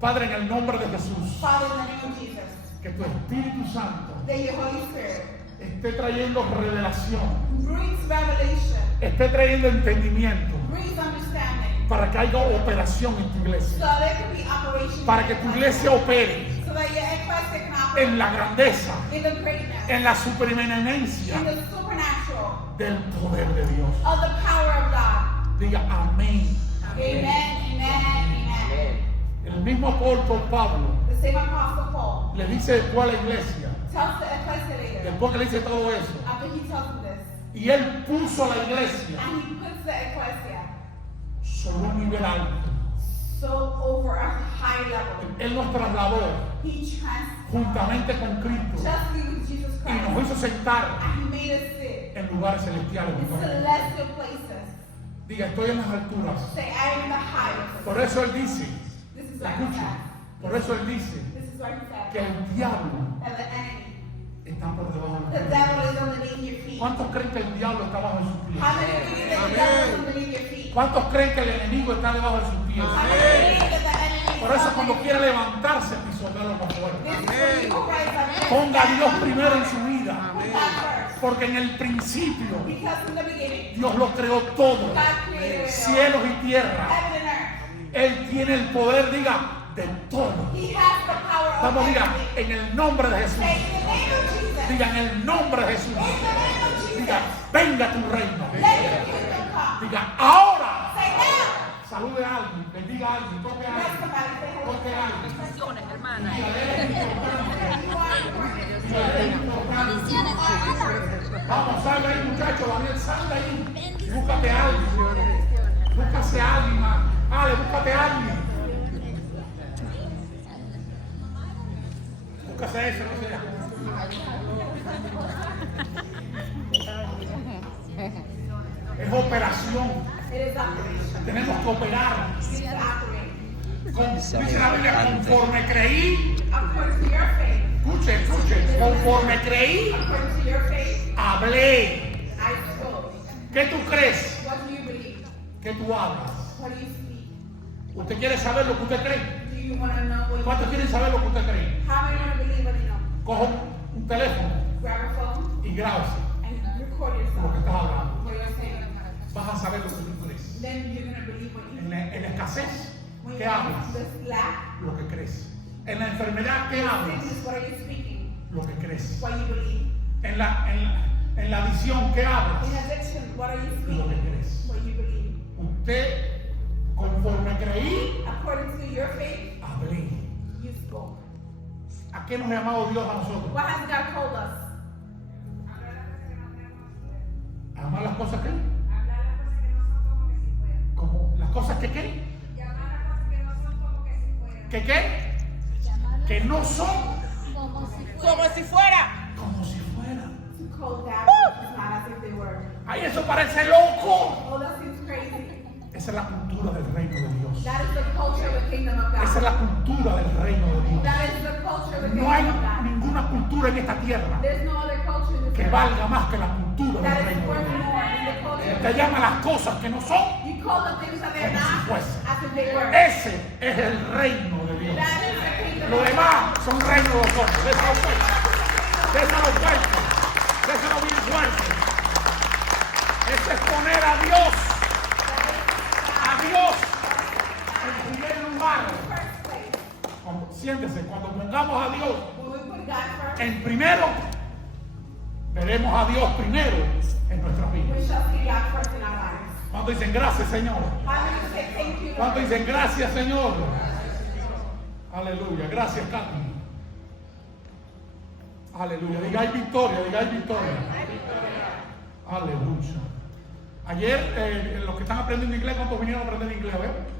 Padre, en el nombre de Jesús, Father, in the name of Jesus, que tu Espíritu Santo that your Holy Spirit esté trayendo revelación, brings revelation, esté trayendo entendimiento, brings understanding, para que haya operación en tu so iglesia, there can be operation. para que tu iglesia opere so that your ecclesia can operate en la grandeza, in the greatness, en la in supereminencia the supernatural del poder de Dios. of the power of God. Diga amén. Amen, amen, amen. El mismo apóstol Pablo The same Apostle Paul le dice después a la iglesia, tells the ecclesia later, después que le dice todo eso, after he tells them this, y él puso a la iglesia and he puts the ecclesia sobre un nivel alto. so over a high level. Él nos trasladó He juntamente con Cristo justly with Jesus y nos Christ, hizo sentar and he made us sit en lugares celestiales. in celestial places. Diga, estoy en las alturas. Say, I am the highest. Por eso él dice, This is what he escuche, said. por eso él dice This is what he que said. el diablo And the enemy, está por debajo de the los pies. devil is underneath your feet. ¿Cuántos creen que el diablo está bajo sus pies? How many believe that the devil is underneath your feet? ¿Cuántos creen que el enemigo está debajo de sus pies? How many believe that the enemy is Por eso cuando underneath quiere your feet? levantarse, pisotearlo para afuera. This is when you rise up. Ponga a Dios primero en su vida. Put God first. Porque en el principio Because in the beginning, Dios lo creó todo. God created it all. Cielos y tierra. Heaven and earth. Él tiene el poder, diga, de todo. He has the power of Vamos, diga, everything. en el nombre de Jesús. Say, in the name of Jesus. Diga, en el nombre de Jesús. In the name of Jesus. Diga, venga tu reino. Let your kingdom come. Diga, ahora. Say now. Salude a alguien, bendiga a alguien, toque a Let alguien, somebody say hello. toque a alguien. Bendiciones, hermana. You are important. Vamos, salga ahí, muchachos, Daniel, salga ahí. Búscate a alguien. Búscase a alguien, man. Ale, búscate a alguien. Búscase a ese, no sea. Es operación. It is operation. Tenemos que operar. It is operating. Dice la Biblia, conforme creí. According to your faith. Escuche, escuche. Conforme creí, According to your faith. hablé. I spoke. ¿Qué tú crees? What do you believe? ¿Qué tú hablas? What do you speak? ¿Usted quiere saber lo que usted cree? Do you want to know what you ¿Cuántos quieren saber lo que usted cree? How many want to believe what you know? Coja un teléfono Grab a phone y grábase and record lo que yourself. estás hablando. What you're saying. Vas a saber lo que tú crees. Then you're going to believe what you En la escasez, When ¿qué you hablas? have this lack, Lo que crees. En la enfermedad, ¿qué hablas? sickness, what are you speaking? Lo que crees. What you believe. En la adicción, ¿qué hablas? In addiction, what are you Lo que speaking? crees. What you believe. Usted, conforme creí, According to your faith, hablé. you spoke. ¿A qué nos ha llamado Dios a nosotros? What has God called us? cosas que? Como las cosas que qué? ¿Que qué? Que no son Como si fuera. como si fueran. To call that is not as if they were. Ay, eso parece loco. Oh, that seems crazy. Esa es la cultura del reino de Dios. That is the culture of the kingdom of Esa es God. la cultura del reino de Dios. That is the culture of the No hay kingdom of God. ninguna cultura en esta tierra There's no other culture in this que world valga más que la cultura del that is reino de worth Dios. more than the culture of Te llama las cosas que no son. You call the things that they're Como si not fuese. as if they were. Ese es el reino de Dios. That is the kingdom Lo of demás God. son reinos de los hombres. Déjalo fuerte. Déjalo fuerte. Déjalo bien fuerte. Eso es poner a Dios en primer lugar. First place. Siéntese, cuando pongamos a Dios When we put God first, en primero, veremos a Dios primero en nuestras vidas. we shall see God first in our lives. ¿Cuántos dicen gracias, Señor? How many say thank you, ¿Cuántos Lord? dicen gracias, Señor? Aleluya, gracias, Carmen. Aleluya, digáis victoria, digáis victoria. Aleluya. Ayer, los que están aprendiendo inglés, ¿cuántos vinieron a aprender inglés? A ver.